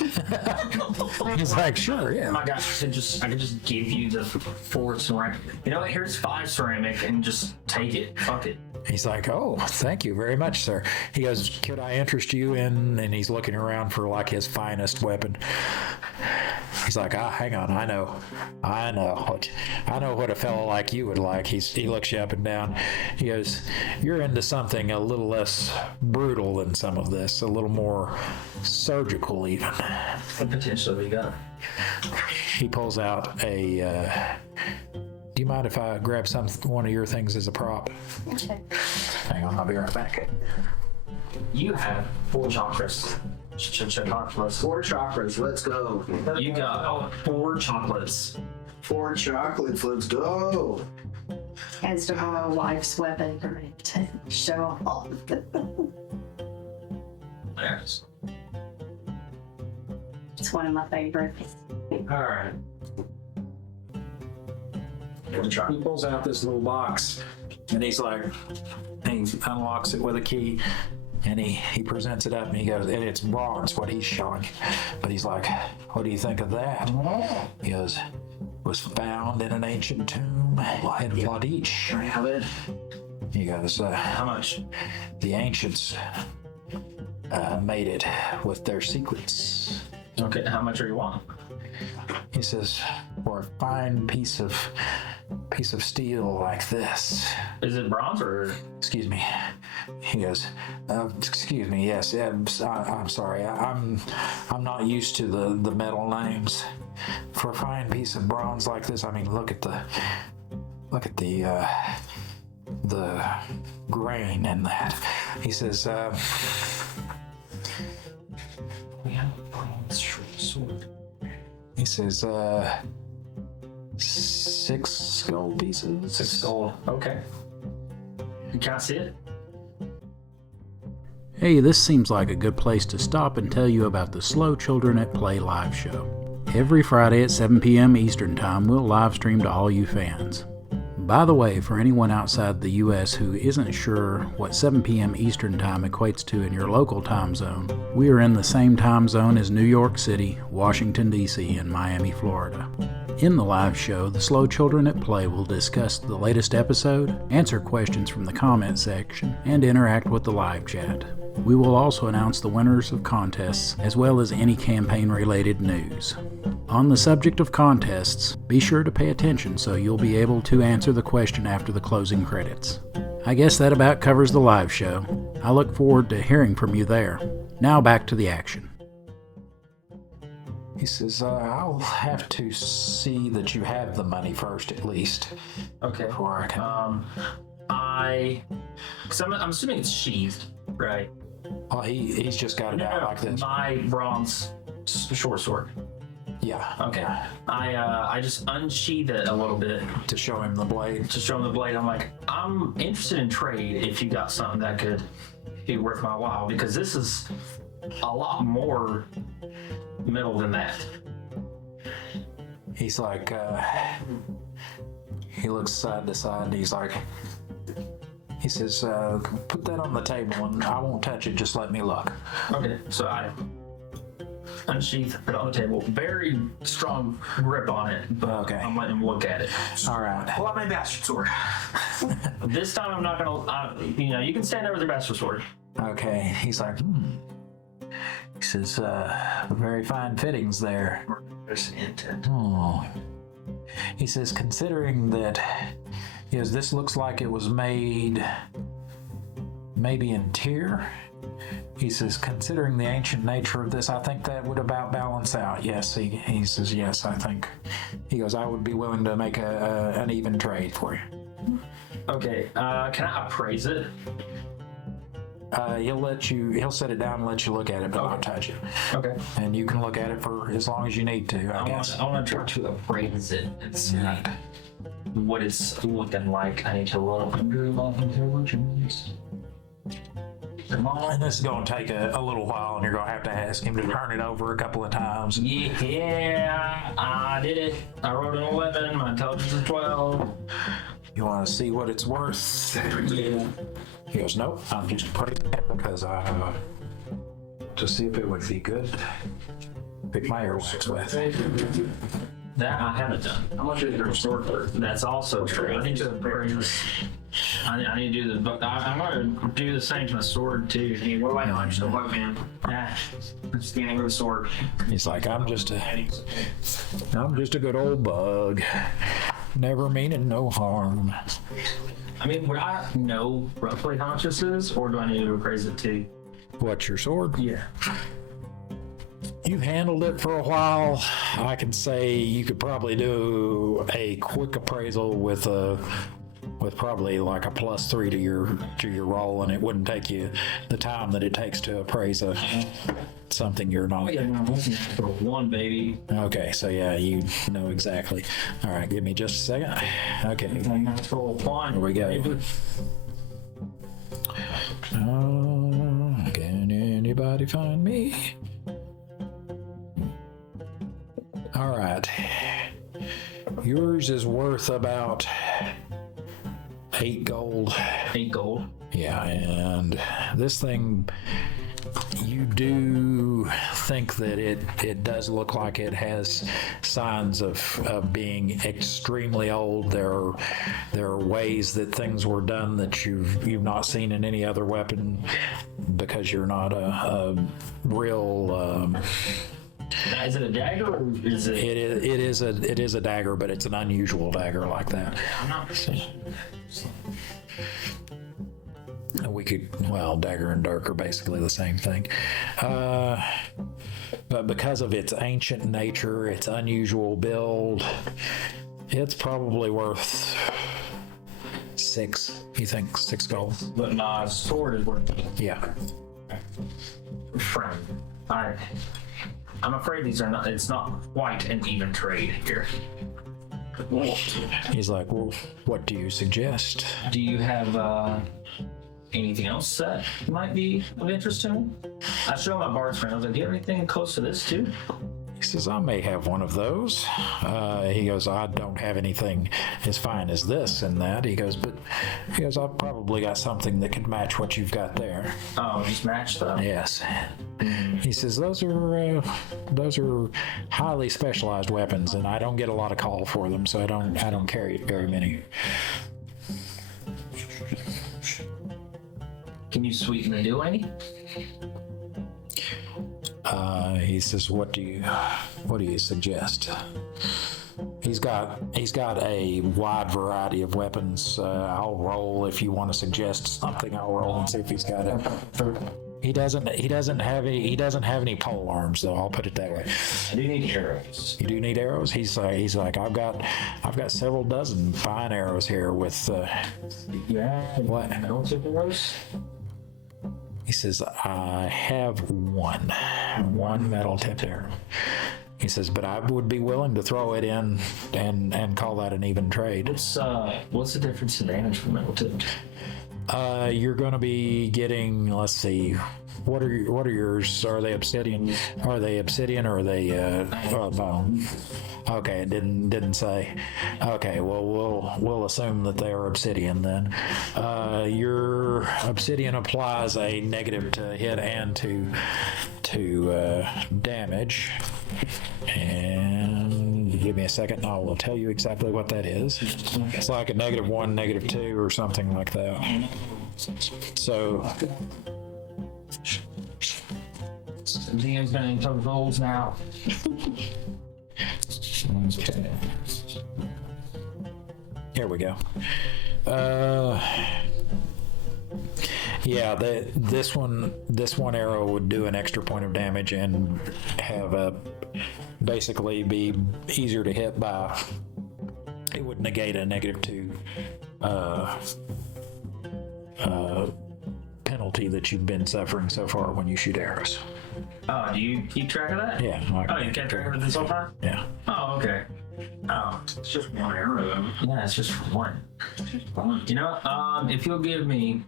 He's like, sure, yeah. My God, I could just give you the 4 ceramic. You know what? Here's 5 ceramic and just take it. Fuck it. He's like, oh, thank you very much, sir. He goes, could I interest you in? And he's looking around for like his finest weapon. He's like, hang on, I know what a fellow like you would like. He looks you up and down. He goes, you're into something a little less brutal than some of this, a little more surgical even. What potential we got? He pulls out a, do you mind if I grab one of your things as a prop? Okay. Hang on, I'll be right back. You have 4 chakras. Chakras. 4 chakras, let's go. You got 4 chocolates. 4 chocolates, let's go. Hands to my wife's weapon for me to show off. Yes. It's one of my favorites. Alright. He pulls out this little box, and he unlocks it with a key, and he presents it up, and he goes, and it's bronze, what he's showing. But he's like, what do you think of that? He goes, was found in an ancient tomb in Vladich. I have it. He goes, How much? the ancients made it with their secrets. Okay, how much are you want? He says, for a fine piece of steel like this. Is it bronze or? Excuse me. He goes, excuse me, yes, I'm sorry. I'm not used to the metal names. For a fine piece of bronze like this, I mean, look at the grain in that. He says, he says, 6 gold pieces. 6 gold. Okay. Can I see it? Hey, this seems like a good place to stop and tell you about the Slow Children at Play live show. Every Friday at 7 p.m. Eastern Time, we'll live stream to all you fans. By the way, for anyone outside the U.S. who isn't sure what 7 p.m. Eastern Time equates to in your local time zone, we are in the same time zone as New York City, Washington, D.C., and Miami, Florida. In the live show, the Slow Children at Play will discuss the latest episode, answer questions from the comment section, and interact with the live chat. We will also announce the winners of contests, as well as any campaign-related news. On the subject of contests, be sure to pay attention so you'll be able to answer the question after the closing credits. I guess that about covers the live show. I look forward to hearing from you there. Now back to the action. He says, I'll have to see that you have the money first, at least. Okay. Before I can... Because I'm assuming it's sheathed, right? Oh, he's just got it out like this. My bronze short sword. Yeah. Okay. I just unsheathed it a little bit To show him the blade. to show him the blade. I'm like, I'm interested in trade if you got something that could be worth my while, because this is a lot more metal than that. He's like, he looks side to side and he's like, he says, put that on the table and I won't touch it, just let me look. Okay, so I unsheath, put it on the table. Very strong grip on it, but Okay. I'm letting him look at it. All right. Pull out my bastard sword. This time I'm not gonna, you can stand there with your bastard sword. Okay. He's like, He says, very fine fittings there. There's intent. Oh. He says, considering that, yes, this looks like it was made maybe in tier. He says, considering the ancient nature of this, I think that would about balance out. Yes, he says, yes, I think. He goes, I would be willing to make an even trade for you. Okay, can I appraise it? He'll set it down and let you look at it, but not touch it. Okay. And you can look at it for as long as you need to, I guess. I want to try to appraise it and see what it's looking like. I need to look under my intelligence. Come on. And this is going to take a little while, and you're going to have to ask him to turn it over a couple of times. Yeah, I did it. I rolled an 11. My intelligence is 12. You want to see what it's worth? Yeah. He goes, nope, I'm just putting it because to see if it would be good. Pick my earwax with. That I haven't done. How much is your sword worth? That's also true. I need to appraise. I need to do the. I'm going to do the same to my sword too. Hey, what do I know? I'm just a white man. I'm standing with a sword. He's like, I'm just a good old bug. Never meaning no harm. I mean, would I know roughly how much this is, or do I need to appraise it too? What's your sword? Yeah. You've handled it for a while. I can say you could probably do a quick appraisal with probably like a +3 to your roll, and it wouldn't take you the time that it takes to appraise something you're not. Oh, yeah, no, for one, baby. Okay, so yeah, you know exactly. All right, give me just a second. Okay, here we go. Can anybody find me? All right. Yours is worth about 8 gold. 8 gold. Yeah, and this thing, you do think that it does look like it has signs of being extremely old. There are ways that things were done that you've not seen in any other weapon because you're not a real. Is it a dagger or is it? It is a dagger, but it's an unusual dagger like that. I'm not. Dagger and dirk are basically the same thing. But because of its ancient nature, its unusual build, it's probably worth 6. You think 6 gold? But my sword is worth. Yeah. Friend, I'm afraid these are not. It's not quite an even trade here. He's like, well, what do you suggest? Do you have anything else that might be of interest to me? I showed my bard's friend. I was like, do you have anything close to this too? He says, I may have one of those. He goes, I don't have anything as fine as this and that. He goes, I've probably got something that could match what you've got there. Oh, just match them. Yes. He says, those are highly specialized weapons, and I don't get a lot of call for them, so I don't carry very many. Can you sweeten and do any? He says, what do you suggest? He's got a wide variety of weapons. I'll roll if you want to suggest something. I'll roll and see if he's got it. He doesn't have any pole arms, though. I'll put it that way. I do need arrows. You do need arrows? He's like, I've got several dozen fine arrows here with. Yeah. What? Metal tip arrows? He says, I have one metal tipped arrow. He says, but I would be willing to throw it in and call that an even trade. What's the difference in damage from metal tipped? You're going to be getting, let's see, what are yours? Are they obsidian? Are they obsidian or are they bone? Okay, it didn't say. Okay, well we'll assume that they are obsidian then. Your obsidian applies a negative to hit and to damage. And give me a second and I will tell you exactly what that is. It's like a -1, -2 or something like that. So DM's gonna enter the rolls now. okay. Here we go. Yeah, this one arrow would do an extra point of damage and have basically be easier to hit by. It would negate a -2 penalty that you've been suffering so far when you shoot arrows. Oh, do you keep track of that? Yeah. Oh, you kept track of it so far? Yeah. Oh, okay. Oh, It's just one arrow, though. yeah, it's just one. You know, if you'll give me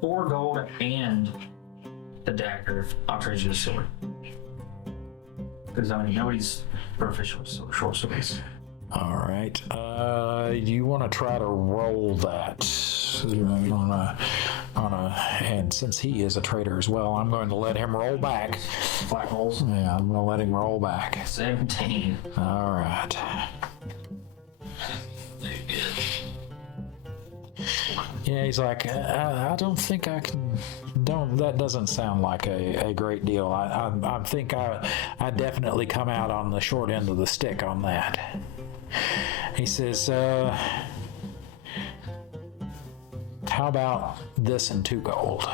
4 gold and the dagger, I'll trade you the sword. Because I mean, nobody's proficient with short swords. All right. You want to try to roll that and since he is a traitor as well, I'm going to let him roll back. Black holes. Yeah, I'm going to let him roll back. 17. All right. Yeah, he's like, I don't think I can. That doesn't sound like a great deal. I think I definitely come out on the short end of the stick on that. He says, how about this and 2 gold?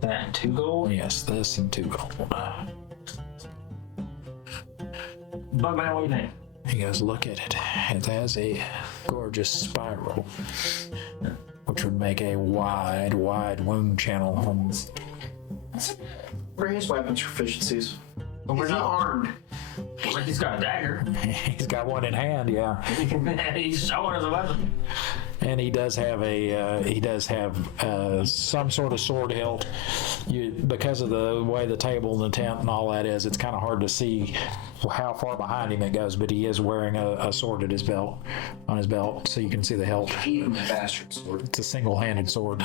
That and 2 gold? Yes, this and 2 gold. Bugman, what do you think? He goes, look at it. It has a gorgeous spiral, which would make a wide wound channel. What are his weapons proficiencies? We're Is he not armed? like he's got a dagger. He's got one in hand, yeah. He's showing us a weapon. And he does have some sort of sword hilt. Because of the way the table and the tent and all that is, it's kind of hard to see how far behind him it goes. But he is wearing a sword at his belt, so you can see the hilt. Even the bastard sword. It's a single-handed sword.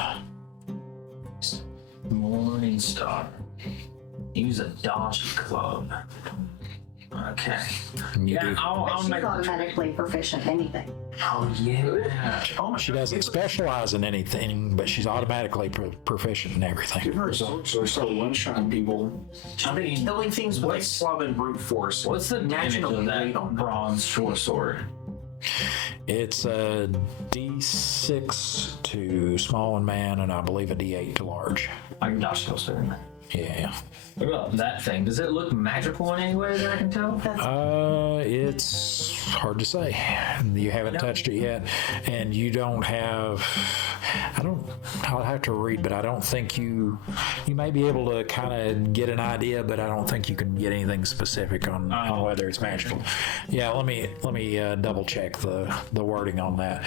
Morning Star. Use a dodgy club. Okay. Yeah, I'll She's make. automatically proficient in anything. Oh yeah. Oh, She doesn't specialize in anything, but she's automatically proficient in everything. Give her a sword so I start one-shotting people. I mean, killing things with like club and brute force. what's the damage National of League that on bronze short sword? It's a D6 to small and man, and I believe a D8 to large. I can dodge those in that. Yeah. What about that thing? Does it look magical in any way that I can tell? It's hard to say. You haven't touched it yet, and you don't have. I'll have to read, but I don't think you may be able to kind of get an idea, but I don't think you can get anything specific on whether it's magical. Yeah, let me double check the wording on that.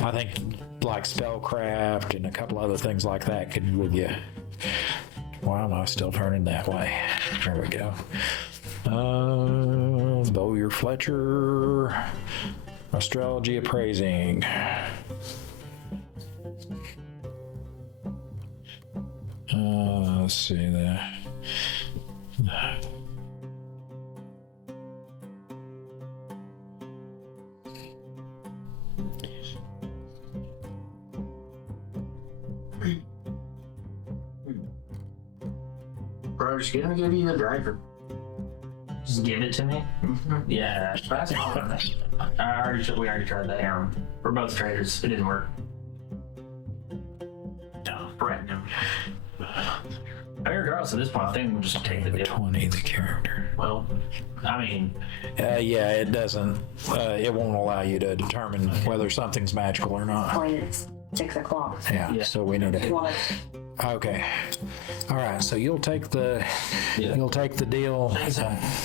I think like spellcraft and a couple other things like that could give you. Why am I still turning that way? There we go. Bowyer Fletcher, astrology appraising. Let's see that. Bro, just gonna give you the driver. Just give it to me? Yeah, that's fine. We already tried that. We're both traders. It didn't work. No, Brett, no. Regardless, at this point, I think we'll just take the deal. 20, the character. Well, I mean, Yeah, it doesn't. It won't allow you to determine whether something's magical or not. When it's 6 o'clock. Yeah. So we need You to. want to Okay. All right. So you'll take the deal.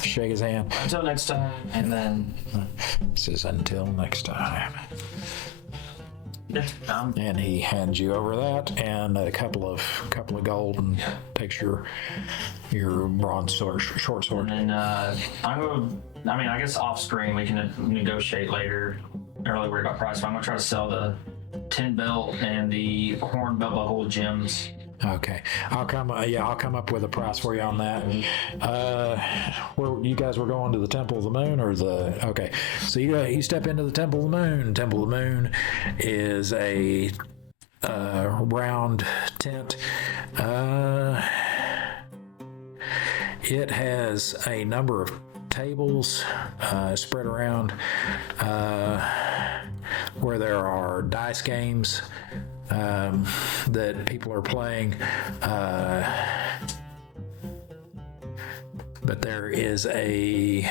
Shake his hand. until next time, and then This is until next time. that's And he hands you over that and a couple of gold and takes your bronze sword, short sword. And then I guess off screen we can negotiate later. I'm not really worried about price, but I'm gonna try to sell the tin belt and the horn belt buckle gems. Okay, I'll come up with a price for you on that. Where you guys were going to the Temple of the Moon or the? Okay, so you step into the Temple of the Moon. Temple of the Moon is a round tent. It has a number of tables spread around where there are dice games that people are playing, but there is a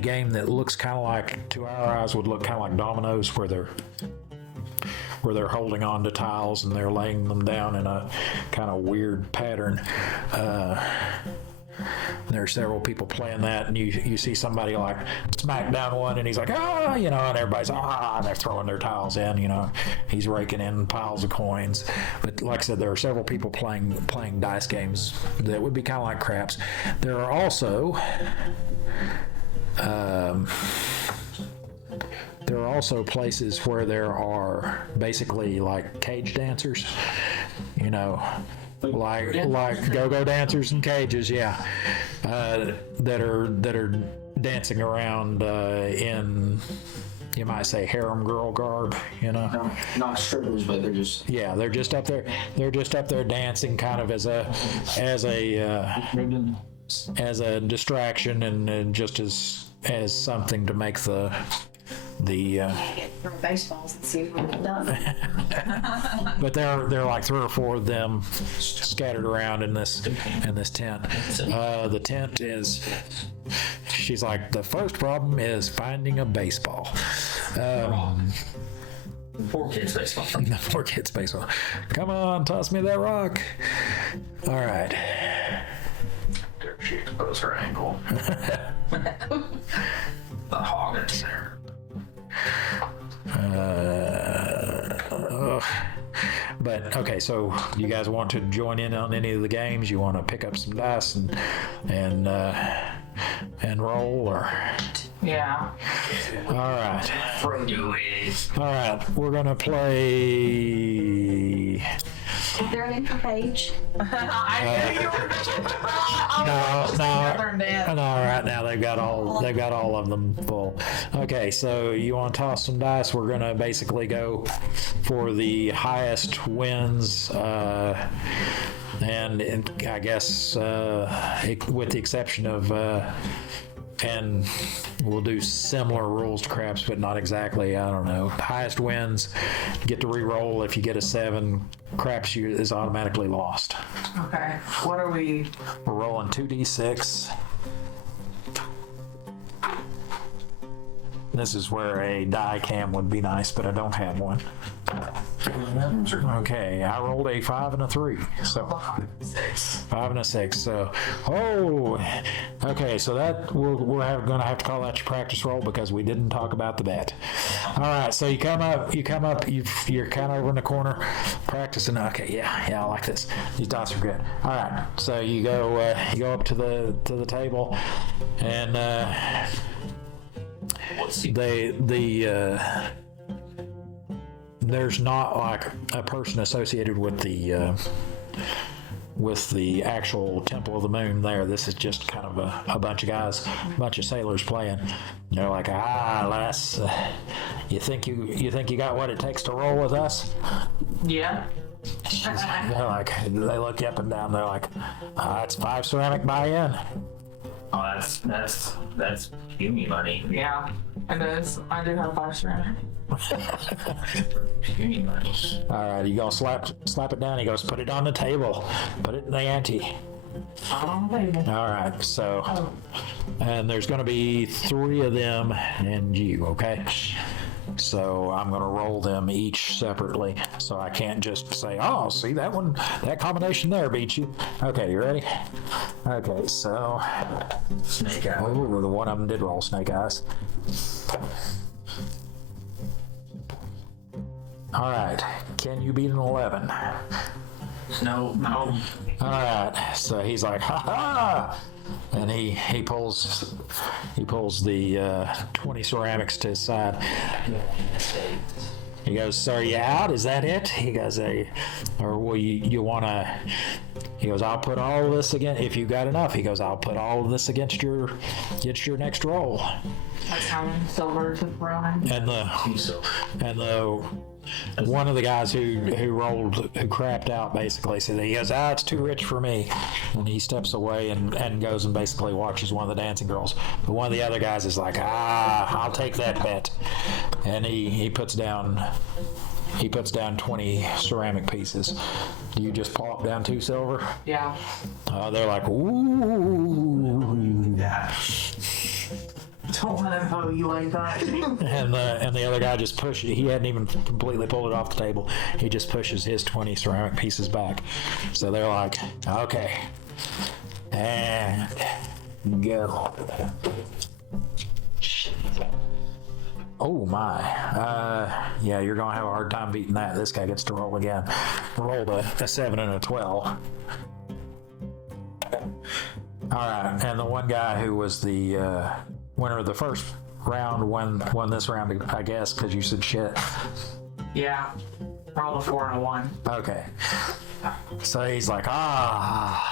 game that looks kind of like, to our eyes, would look kind of like dominoes, where they're holding on to tiles and they're laying them down in a kind of weird pattern. There are several people playing that, and you see somebody like smack down one, and he's like, and everybody's and they're throwing their tiles in, he's raking in piles of coins. But like I said, there are several people playing dice games that would be kind of like craps. There are also places where there are basically like cage dancers, like go-go dancers in cages, that are dancing around in, you might say, harem girl garb, No, not strippers, but they're just. Yeah, they're just up there. They're just up there dancing, kind of as a distraction, and just as something to make the throw baseballs and see what we've done. but there are like 3 or 4 of them scattered around in this tent. The tent is, she's like, the first problem is finding a baseball. Poor kids baseball. Poor kids baseball. Come on, toss me that rock. All right. There she exposed her ankle. The hog is there. But okay, so you guys want to join in on any of the games? You want to pick up some dice and roll, or? Yeah. All right. Do it. All right, we're gonna play. Is there an info page? No, right now they've got all of them full. Okay, so you want to toss some dice? We're gonna basically go for the highest wins, and I guess with the exception of and we'll do similar rules to craps, but not exactly. I don't know. Highest wins get to re-roll. If you get a 7, craps is automatically lost. Okay. What are we? We're rolling 2d6. This is where a die cam would be nice, but I don't have one. Okay, I rolled a 5 and a 3. So 5 and a 6. So, okay. So that we're gonna have to call that your practice roll because we didn't talk about the bet. All right. So you come up. You're kind of over in the corner, practicing. Okay. Yeah. I like this. These dice are good. All right. So you go up to the table, and there's not like a person associated with the actual Temple of the Moon there. This is just kind of a bunch of guys, a bunch of sailors playing. They're like, lass, you think you got what it takes to roll with us? Yeah. They're like, they look you up and down. They're like, it's 5 ceramic buy-in. Oh, that's puny money. Yeah. It is. I do have 5 ceramic. Puny money. All right, you go slap it down. He goes, put it on the table. Put it in the ante. All right, so, and there's going to be 3 of them and you, okay? So I'm going to roll them each separately. So I can't just say, oh, see that one, that combination there beats you. Okay, you ready? Okay, so. Snake eye. Oh, the one of them did roll snake eyes. All right, can you beat an 11? No. All right, so he's like, ha ha, and he pulls the 20 ceramics to his side. He goes, so are you out? Is that it? He goes, or will you want to? He goes, I'll put all of this again if you got enough. He goes, I'll put all of this against your next roll. That's how many silver to throw in. And the one of the guys who crapped out basically said, he goes, it's too rich for me, and he steps away and goes and basically watches one of the dancing girls. But one of the other guys is like, I'll take that bet, and he puts down 20 ceramic pieces. Do you just plop down 2 silver? Yeah. They're like, ooh. Yeah. Don't let him hoe you like that. And the other guy just pushes. He hadn't even completely pulled it off the table. He just pushes his 20 ceramic pieces back. So they're like, okay, and go. Oh my. Yeah, you're gonna have a hard time beating that. This guy gets to roll again. Rolled a 7 and a 12. All right, and the one guy who was the winner of the first round won this round, I guess, because you said shit. Yeah. Roll a 4 and a 1. Okay. So he's like,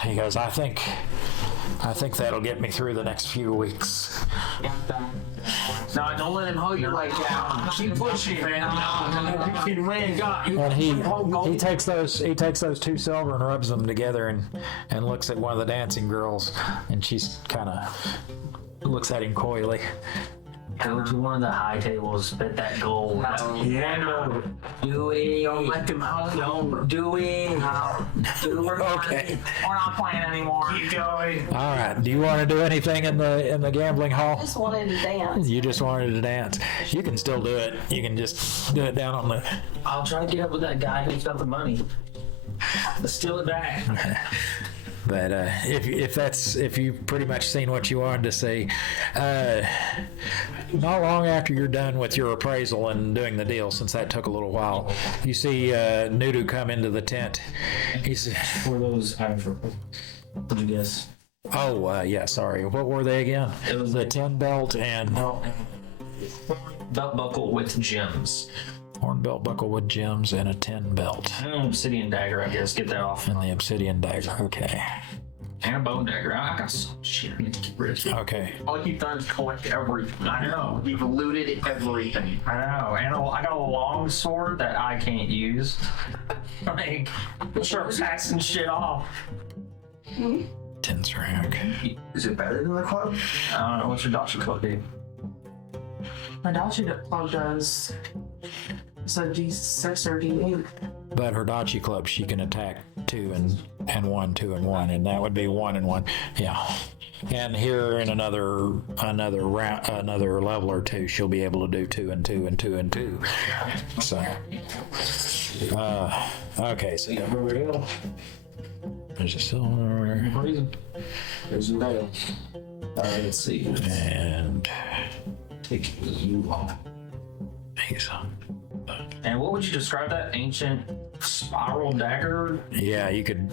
he goes, I think that'll get me through the next few weeks. No, don't let him hoe you like that. Keep pushing, man. You can win. And he takes those 2 silver and rubs them together and looks at one of the dancing girls, and she's kind of looks at him coyly. Go to one of the high tables, bet that gold. Yeah. Do it. Don't let them hoe. Don't do it. Okay. We're not playing anymore. Keep going. All right. Do you want to do anything in the gambling hall? I just wanted to dance. You just wanted to dance. You can still do it. You can just do it down on the. I'll try to get up with that guy who's got the money. Let's steal it back. But if you've pretty much seen what you wanted to see, not long after you're done with your appraisal and doing the deal, since that took a little while, you see Nudu come into the tent. He's For those, what did you guess? yeah, sorry. What were they again? It was the 10 belt and belt buckle with gems. horn belt buckle with gems and a 10 belt. Obsidian dagger, I guess. Get that off. And the obsidian dagger. Okay. And a bone dagger. I got some shit. I need to get rid of it. Okay. All you've done is collect everything. I know. You've looted everything. I know. And I got a long sword that I can't use. Like, start passing shit off. Tensrack. Is it better than the club? I don't know. What's your Dachi Club do? My Dachi Club does. It's a D6 or D8. But her Dachi club, she can attack 2 and 1, 2 and 1, and that would be 1 and 1. Yeah. And here in another round, another level or two, she'll be able to do 2 and 2 and 2 and 2. So, okay. So there's a silver. There's a nail. Let's see. And Take you off. And what would you describe that ancient spiral dagger? Yeah, you could.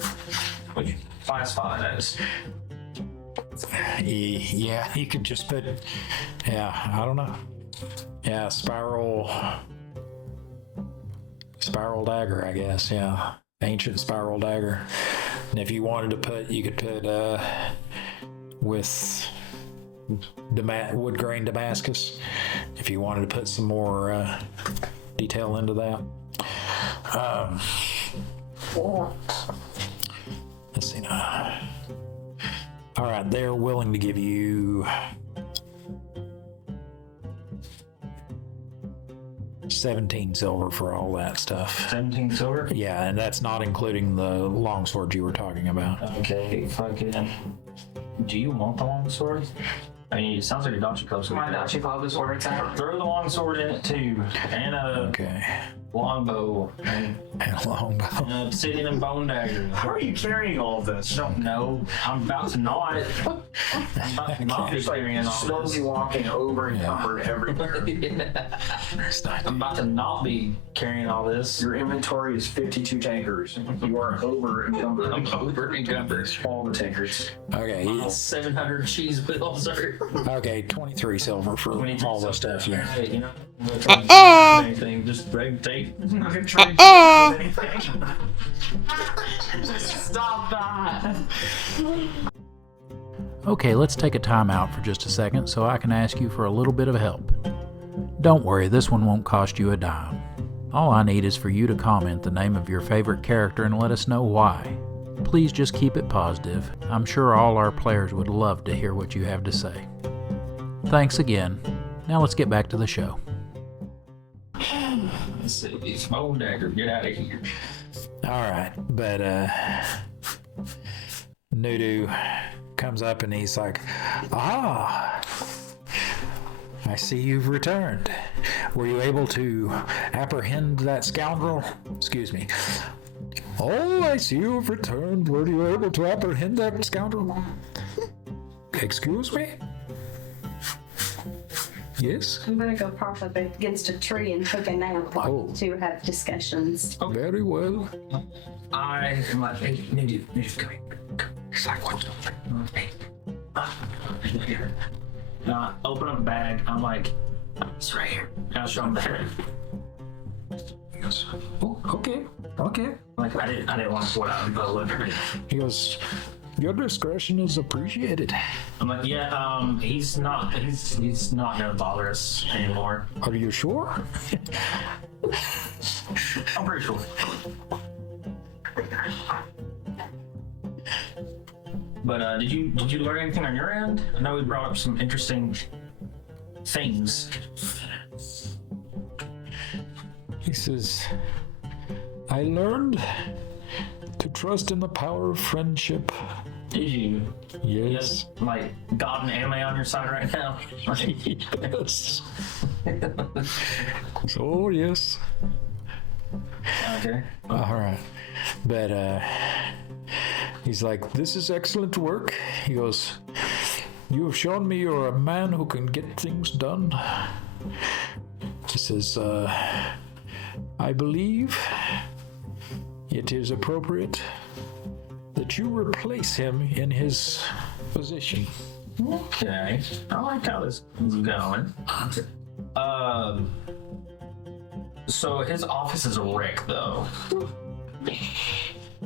Classify that as. Yeah, you could just put. Yeah, I don't know. Yeah, spiral dagger, I guess. Yeah, ancient spiral dagger. And if you wanted to put, you could put with wood grain Damascus. If you wanted to put some more detail into that. Let's see now. All right, they're willing to give you 17 silver for all that stuff. 17 silver? Yeah, and that's not including the longsword you were talking about. Okay, fucking. Do you want the longsword? I mean, it sounds like a Dachi Club. My Dachi Club is where it's at. Throw the longsword in it too, and a longbow, and a longbow, obsidian and bone dagger. How are you carrying all of this? Don't know. I'm about to not. I'm about to not be carrying all this. Slowly walking over encumbered everywhere. I'm about to not be carrying all this. Your inventory is 52 tankers. You are over encumbered. I'm over encumbered. All the tankers. Okay. 700 cheese bills are. Okay, 23 silver for all the stuff. Yeah. Hey, you know. Anything, just red tape. I'm not gonna try to do anything. Stop that. Okay, let's take a time out for just a second so I can ask you for a little bit of help. Don't worry, this one won't cost you a dime. All I need is for you to comment the name of your favorite character and let us know why. Please just keep it positive. I'm sure all our players would love to hear what you have to say. Thanks again. Now let's get back to the show. Let's see, it's bone dagger, get out of here. All right, but Nudu comes up and he's like, I see you've returned. Were you able to apprehend that scoundrel? Excuse me. Oh, I see you've returned. Were you able to apprehend that scoundrel? Excuse me? Yes? I'm gonna go prop up against a tree and take a nap to have discussions. Oh, very well. I am like, hey, Nudu, come here. He's like, what the Hey. I open up a bag, I'm like, it's right here. And I'll show him there. He goes, oh, okay. Like, I didn't want to pull it out, but look. He goes, your discretion is appreciated. I'm like, yeah, he's not gonna bother us anymore. Are you sure? I'm pretty sure. But did you learn anything on your end? I know we brought up some interesting things. He says, I learned to trust in the power of friendship. Did you? Yes. You have, like, God and anime on your side right now? Yes. Oh, yes. Okay. All right. But he's like, this is excellent work. He goes, you have shown me you're a man who can get things done. He says, I believe it is appropriate that you replace him in his position. Okay. I like how this is going. So his office is a wreck, though.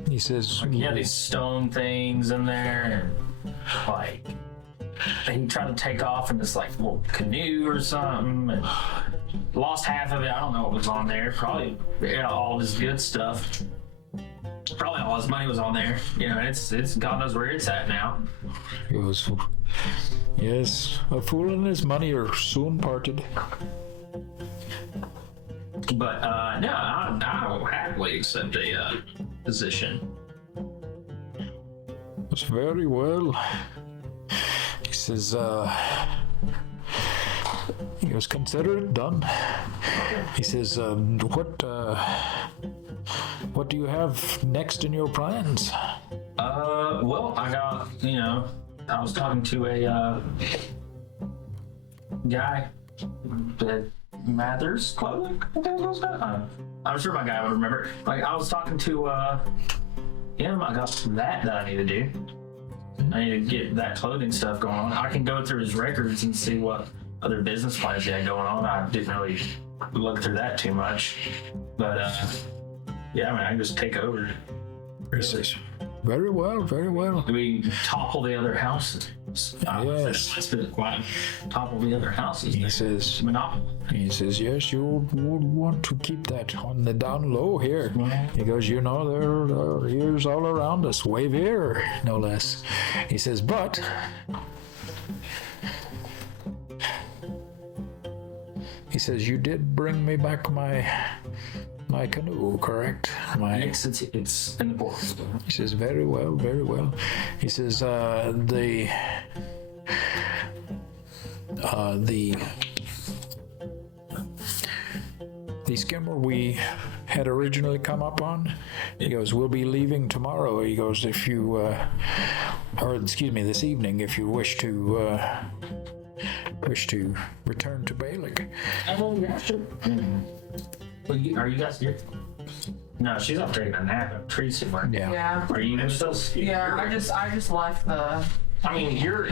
He says, Like, he had these stone things in there, and like he tried to take off in this like little canoe or something, and lost half of it. I don't know what was on there. Probably all of his good stuff. Probably all his money was on there. You know, it's God knows where it's at now. He goes, yes, a fool and his money are soon parted. But no, I'll happily accept a position. That's very well. He says, he goes, consider it done. He says, what do you have next in your plans? Well, I got, I was talking to a guy that Mathers Clothing. I'm sure my guy would remember. Like, I was talking to him. I got that I need to do. I need to get that clothing stuff going on. I can go through his records and see what other business plans he had going on. I didn't really look through that too much, but yeah, I mean, I can just take over. He says, very well, very well. Do we topple the other houses? Yes. Let's be quiet. Topple the other houses. He says, monopoly. He says, yes, you would want to keep that on the down low here. He goes, there are ears all around us, wave here, no less. He says, but he says, you did bring me back my canoe, correct? Yes, it's in the port. He says, very well, very well. He says, the skimmer we had originally come up on, he goes, we'll be leaving tomorrow. He goes, if you, this evening, if you wish to return to Balic. Oh, yeah, sure. Well, are you guys here? No, she's up taking a nap at a tree somewhere. Yeah. Are you still? Yeah, I just left the. I mean, you're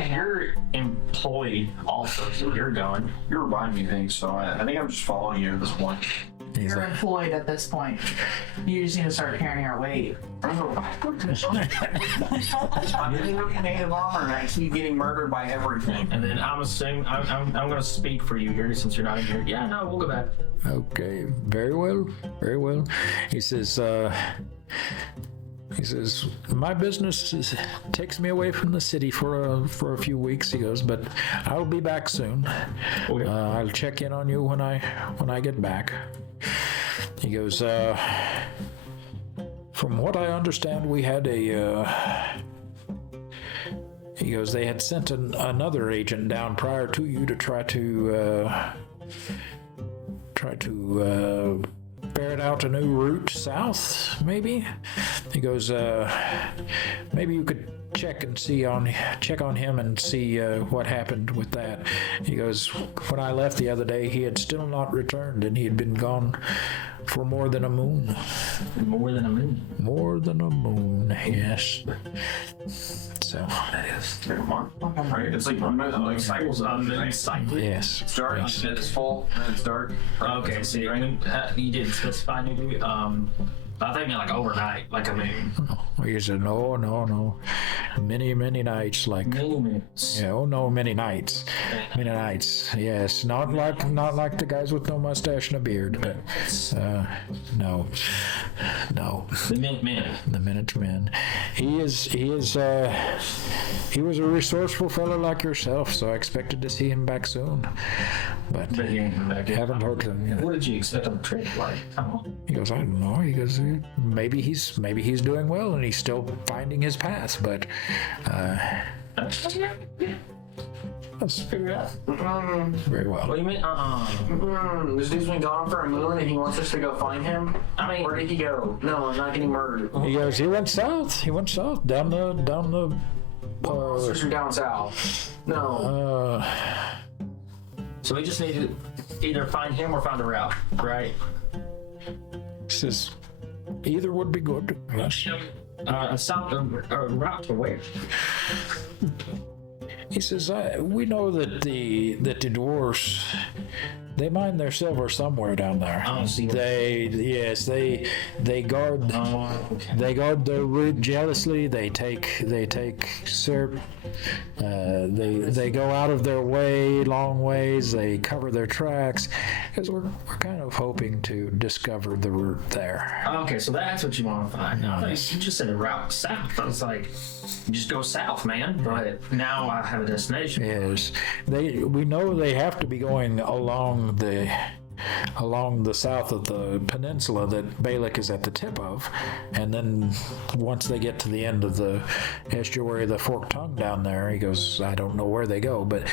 employed also, so you're going. You're reminding me things, so I think I'm just following you at this point. You're employed at this point. You just need to start carrying our weight. I'm getting native armor and I keep getting murdered by everything. And then I'm assuming I'm going to speak for you here since you're not in here. Yeah, no, we'll go back. Okay, very well, very well. He says, my business takes me away from the city for a few weeks. He goes, but I'll be back soon. I'll check in on you when I get back. He goes, from what I understand, we had he goes, they had sent another agent down prior to you to try to ferret out a new route south, maybe? He goes, maybe you could check on him and see what happened with that. He goes, when I left the other day, he had still not returned, and he had been gone for more than a moon. More than a moon? More than a moon, yes. So. That is. Right, it's like moon cycles on moon cycle. Yes. It's dark, yes. and it's full, and it's dark. Okay, so you didn't specify Nudu. I think like overnight, like a moon. He said, no. Many nights, like. Many minutes. Yeah, many nights. Many nights, yes. Not like the guys with no mustache and a beard, but, no. The Minutemen. The Minutemen. He was a resourceful fellow like yourself, so I expected to see him back soon. But he ain't come back yet. Haven't heard from him. What did you expect on the trip? Like, how long? He goes, I don't know. He goes, maybe he's doing well and he's still finding his path, but Let's figure it out. Very well. What do you mean? This dude's been gone for a moon and he wants us to go find him? I mean, where did he go? No, I'm not getting murdered. He goes, he went south down the Monsters are down south. No. So we just need to either find him or find a route, right? He says, either would be good. Yes. A route to where? He says, we know that the dwarves They mine their silver somewhere down there. Oh, so you- They guard okay. they guard their route jealously. They take syrup. They go out of their way, long ways. They cover their tracks because we're kind of hoping to discover the route there. Okay, so that's what you want to find. No, Yes. you just said a route south. I was like, you just go south, man. But now I have a destination. Yes, we know they have to be going along the south of the peninsula that Balic is at the tip of, and then once they get to the end of the estuary of the Forked Tongue down there, he goes, I don't know where they go, but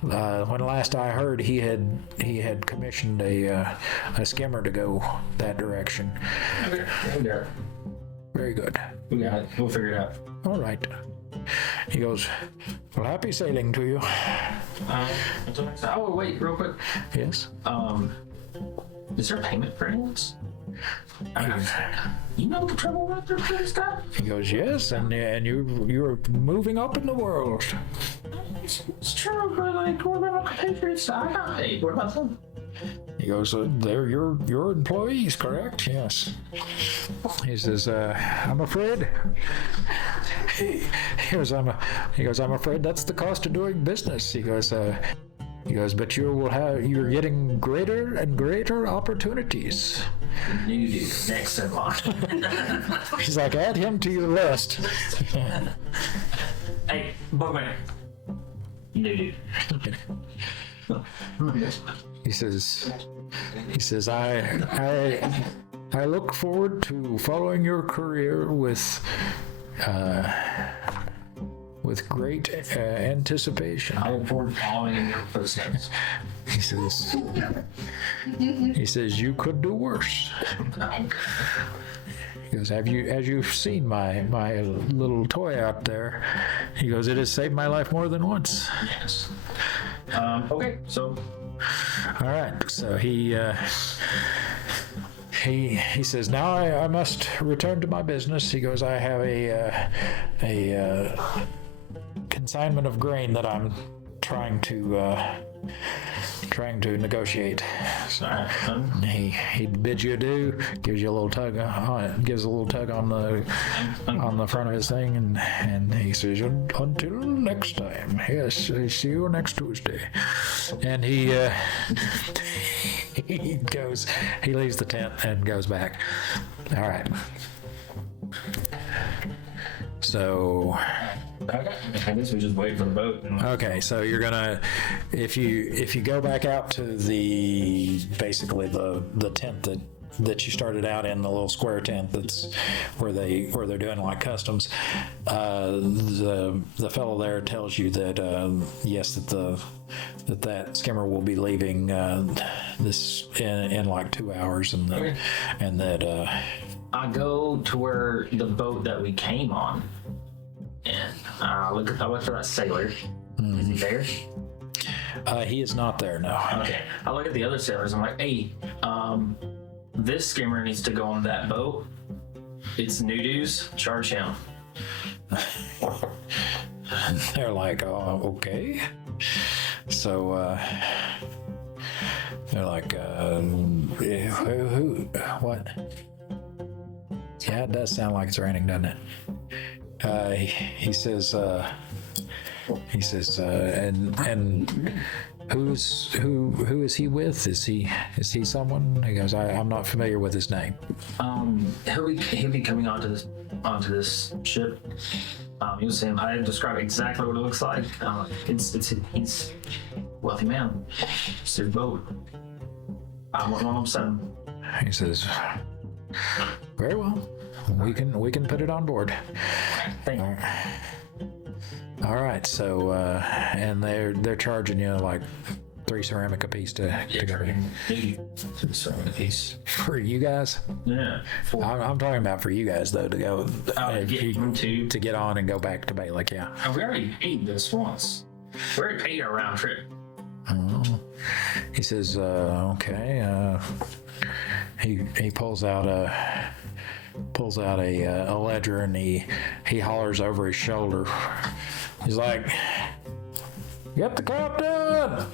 when last I heard, he had commissioned a skimmer to go that direction. Okay, we got it. Very good. We got it. We'll figure it out. All right. He goes, well, happy sailing to you. Until next time. Oh, wait, real quick. Yes. Is there payment for this? You know the trouble with this guy? He goes, yes, and you're moving up in the world. It's true, but like, what about the Patriots? I got paid. What about them? He goes, they're your employees, correct? Yes. He says, I'm afraid. He goes, I'm afraid that's the cost of doing business. He goes, but you're getting greater and greater opportunities. Nudu, next in line. He's like, add him to your list. Hey, Bugman. Nudu. He says, I look forward to following your career with great anticipation. I look forward to following in your footsteps. He says, you could do worse. He goes, have you seen my little toy out there? He goes, it has saved my life more than once. Yes. Okay, so. All right, so he says, now I must return to my business. He goes, I have a consignment of grain that I'm trying to negotiate. So he bids you adieu, gives you a little tug on it, gives a little tug on the front of his thing, and he says, until next time. Yes, I see you next Tuesday. And he leaves the tent and goes back. All right. So Okay. I guess we just wait for the boat. okay, so you're gonna, if you go back out to basically the tent that you started out in, the little square tent that's where they're doing like customs, the fellow there tells you that yes, that skimmer will be leaving this in like 2 hours, and that I go to where the boat that we came on, and I look for that sailor. Is he there? he is not there, no. Okay. I look at the other sailors. I'm like, hey, this skimmer needs to go on that boat. It's Nudu's. Charge him. They're like, oh, okay. So they're like, who, what? Yeah, it does sound like it's raining, doesn't it? He says, and who is he with? Is he someone? He goes, I'm not familiar with his name. He'll be coming onto this ship. He was saying, I describe exactly what it looks like. He's a wealthy man. It's their boat. I want one of them. He says, very well. We can put it on board. Thank you. All right. So and they're charging you like 3 ceramic apiece to go in. Piece. For you guys? Yeah. I'm talking about for you guys though, to go to get on and go back to Balic. Yeah. We already paid this once. We already paid our round trip. He says, okay. He pulls out a ledger, and he hollers over his shoulder. He's like, get the count done.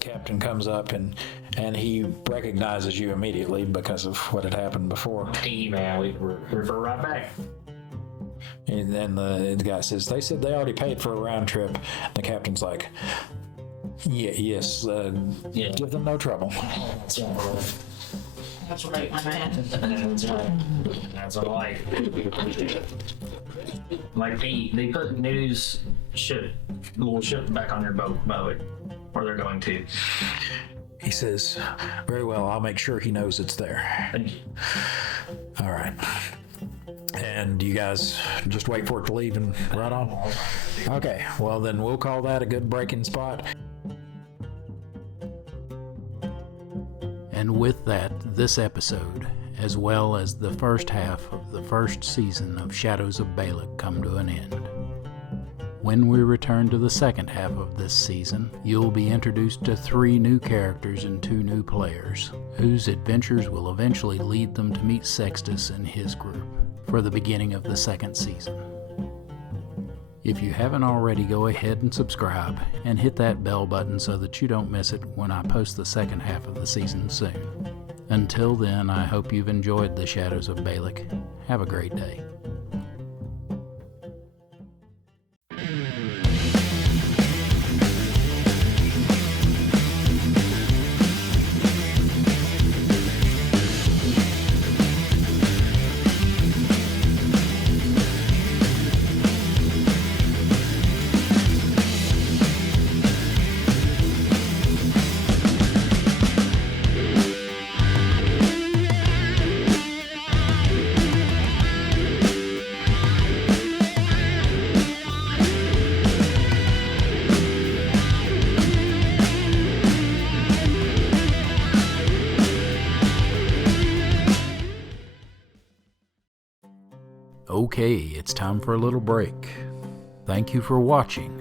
Captain comes up and he recognizes you immediately because of what had happened before. Hey, man, we refer right back. And then the guy says, they said they already paid for a round trip. The captain's like, yes, give them no trouble. That's right, my man. That's what I like. They put Nudu's little ship back on their boat, by the way, where they're going to. He says, very well, I'll make sure he knows it's there. Thank you. All right. And you guys just wait for it to leave and run on? Okay, well then we'll call that a good break-in spot. And with that, this episode, as well as the first half of the first season of Shadows of Balic, come to an end. When we return to the second half of this season, you'll be introduced to 3 new characters and 2 new players, whose adventures will eventually lead them to meet Sextus and his group for the beginning of the second season. If you haven't already, go ahead and subscribe and hit that bell button so that you don't miss it when I post the second half of the season soon. Until then, I hope you've enjoyed the Shadows of Balic. Have a great day. Okay, it's time for a little break. Thank you for watching.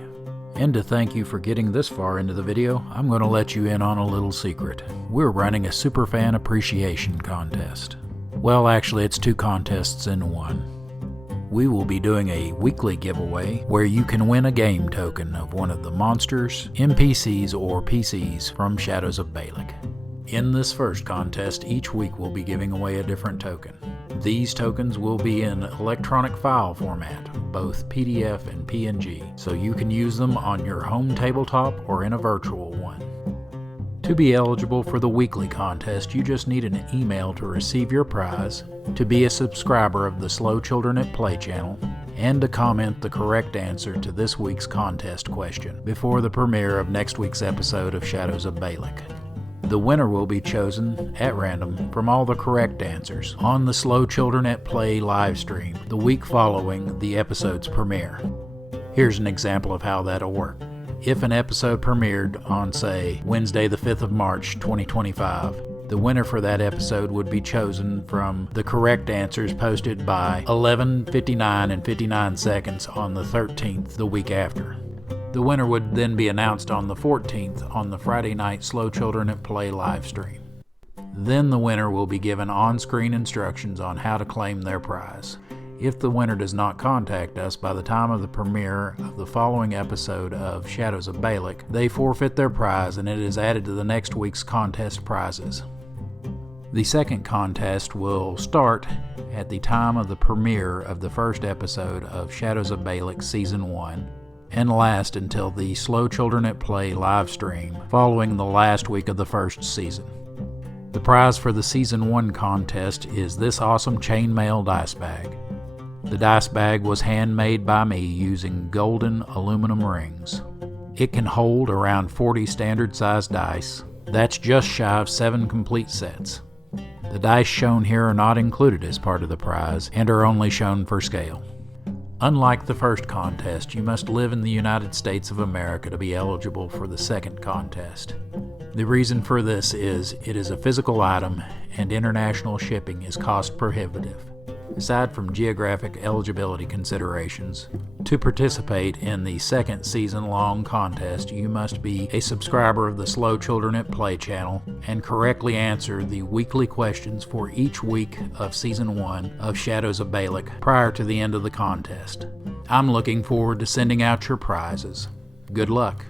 And to thank you for getting this far into the video, I'm going to let you in on a little secret. We're running a Superfan Appreciation Contest. Well, actually, it's 2 contests in one. We will be doing a weekly giveaway where you can win a game token of one of the monsters, NPCs, or PCs from Shadows of Balic. In this first contest, each week we'll be giving away a different token. These tokens will be in electronic file format, both PDF and PNG, so you can use them on your home tabletop or in a virtual one. To be eligible for the weekly contest, you just need an email to receive your prize, to be a subscriber of the Slow Children at Play channel, and to comment the correct answer to this week's contest question before the premiere of next week's episode of Shadows of Balic. The winner will be chosen at random from all the correct answers on the Slow Children at Play live stream the week following the episode's premiere. Here's an example of how that'll work. If an episode premiered on, say, Wednesday the 5th of March 2025, the winner for that episode would be chosen from the correct answers posted by 11:59 and 59 seconds on the 13th the week after. The winner would then be announced on the 14th on the Friday night Slow Children at Play live stream. Then the winner will be given on-screen instructions on how to claim their prize. If the winner does not contact us by the time of the premiere of the following episode of Shadows of Balic, they forfeit their prize and it is added to the next week's contest prizes. The second contest will start at the time of the premiere of the first episode of Shadows of Balic Season 1, and last until the Slow Children at Play live stream following the last week of the first season. The prize for the Season 1 contest is this awesome chainmail dice bag. The dice bag was handmade by me using golden aluminum rings. It can hold around 40 standard sized dice. That's just shy of 7 complete sets. The dice shown here are not included as part of the prize and are only shown for scale. Unlike the first contest, you must live in the United States of America to be eligible for the second contest. The reason for this is it is a physical item and international shipping is cost prohibitive. Aside from geographic eligibility considerations, to participate in the second season-long contest, you must be a subscriber of the Slow Children at Play channel and correctly answer the weekly questions for each week of Season 1 of Shadows of Balic prior to the end of the contest. I'm looking forward to sending out your prizes. Good luck.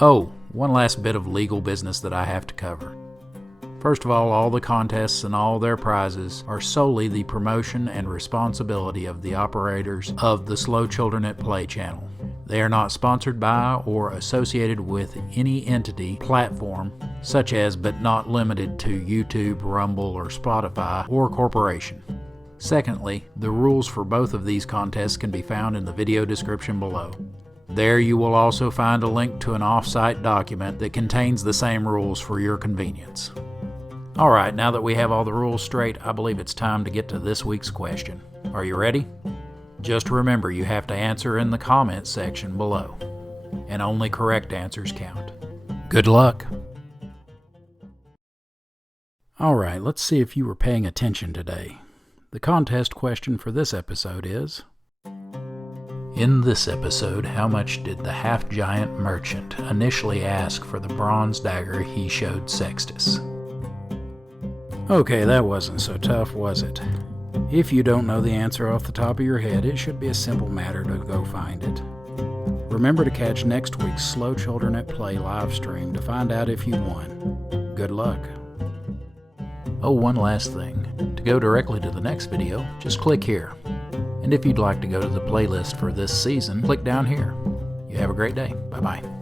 Oh, one last bit of legal business that I have to cover. First of all the contests and all their prizes are solely the promotion and responsibility of the operators of the Slow Children at Play channel. They are not sponsored by or associated with any entity, platform, such as but not limited to YouTube, Rumble, or Spotify, or corporation. Secondly, the rules for both of these contests can be found in the video description below. There you will also find a link to an off-site document that contains the same rules for your convenience. Alright, now that we have all the rules straight, I believe it's time to get to this week's question. Are you ready? Just remember you have to answer in the comments section below, and only correct answers count. Good luck! Alright, let's see if you were paying attention today. The contest question for this episode is: in this episode, how much did the half-giant merchant initially ask for the bronze dagger he showed Sextus? Okay, that wasn't so tough, was it? If you don't know the answer off the top of your head, it should be a simple matter to go find it. Remember to catch next week's Slow Children at Play live stream to find out if you won. Good luck. Oh, one last thing. To go directly to the next video, just click here. And if you'd like to go to the playlist for this season, click down here. You have a great day. Bye-bye.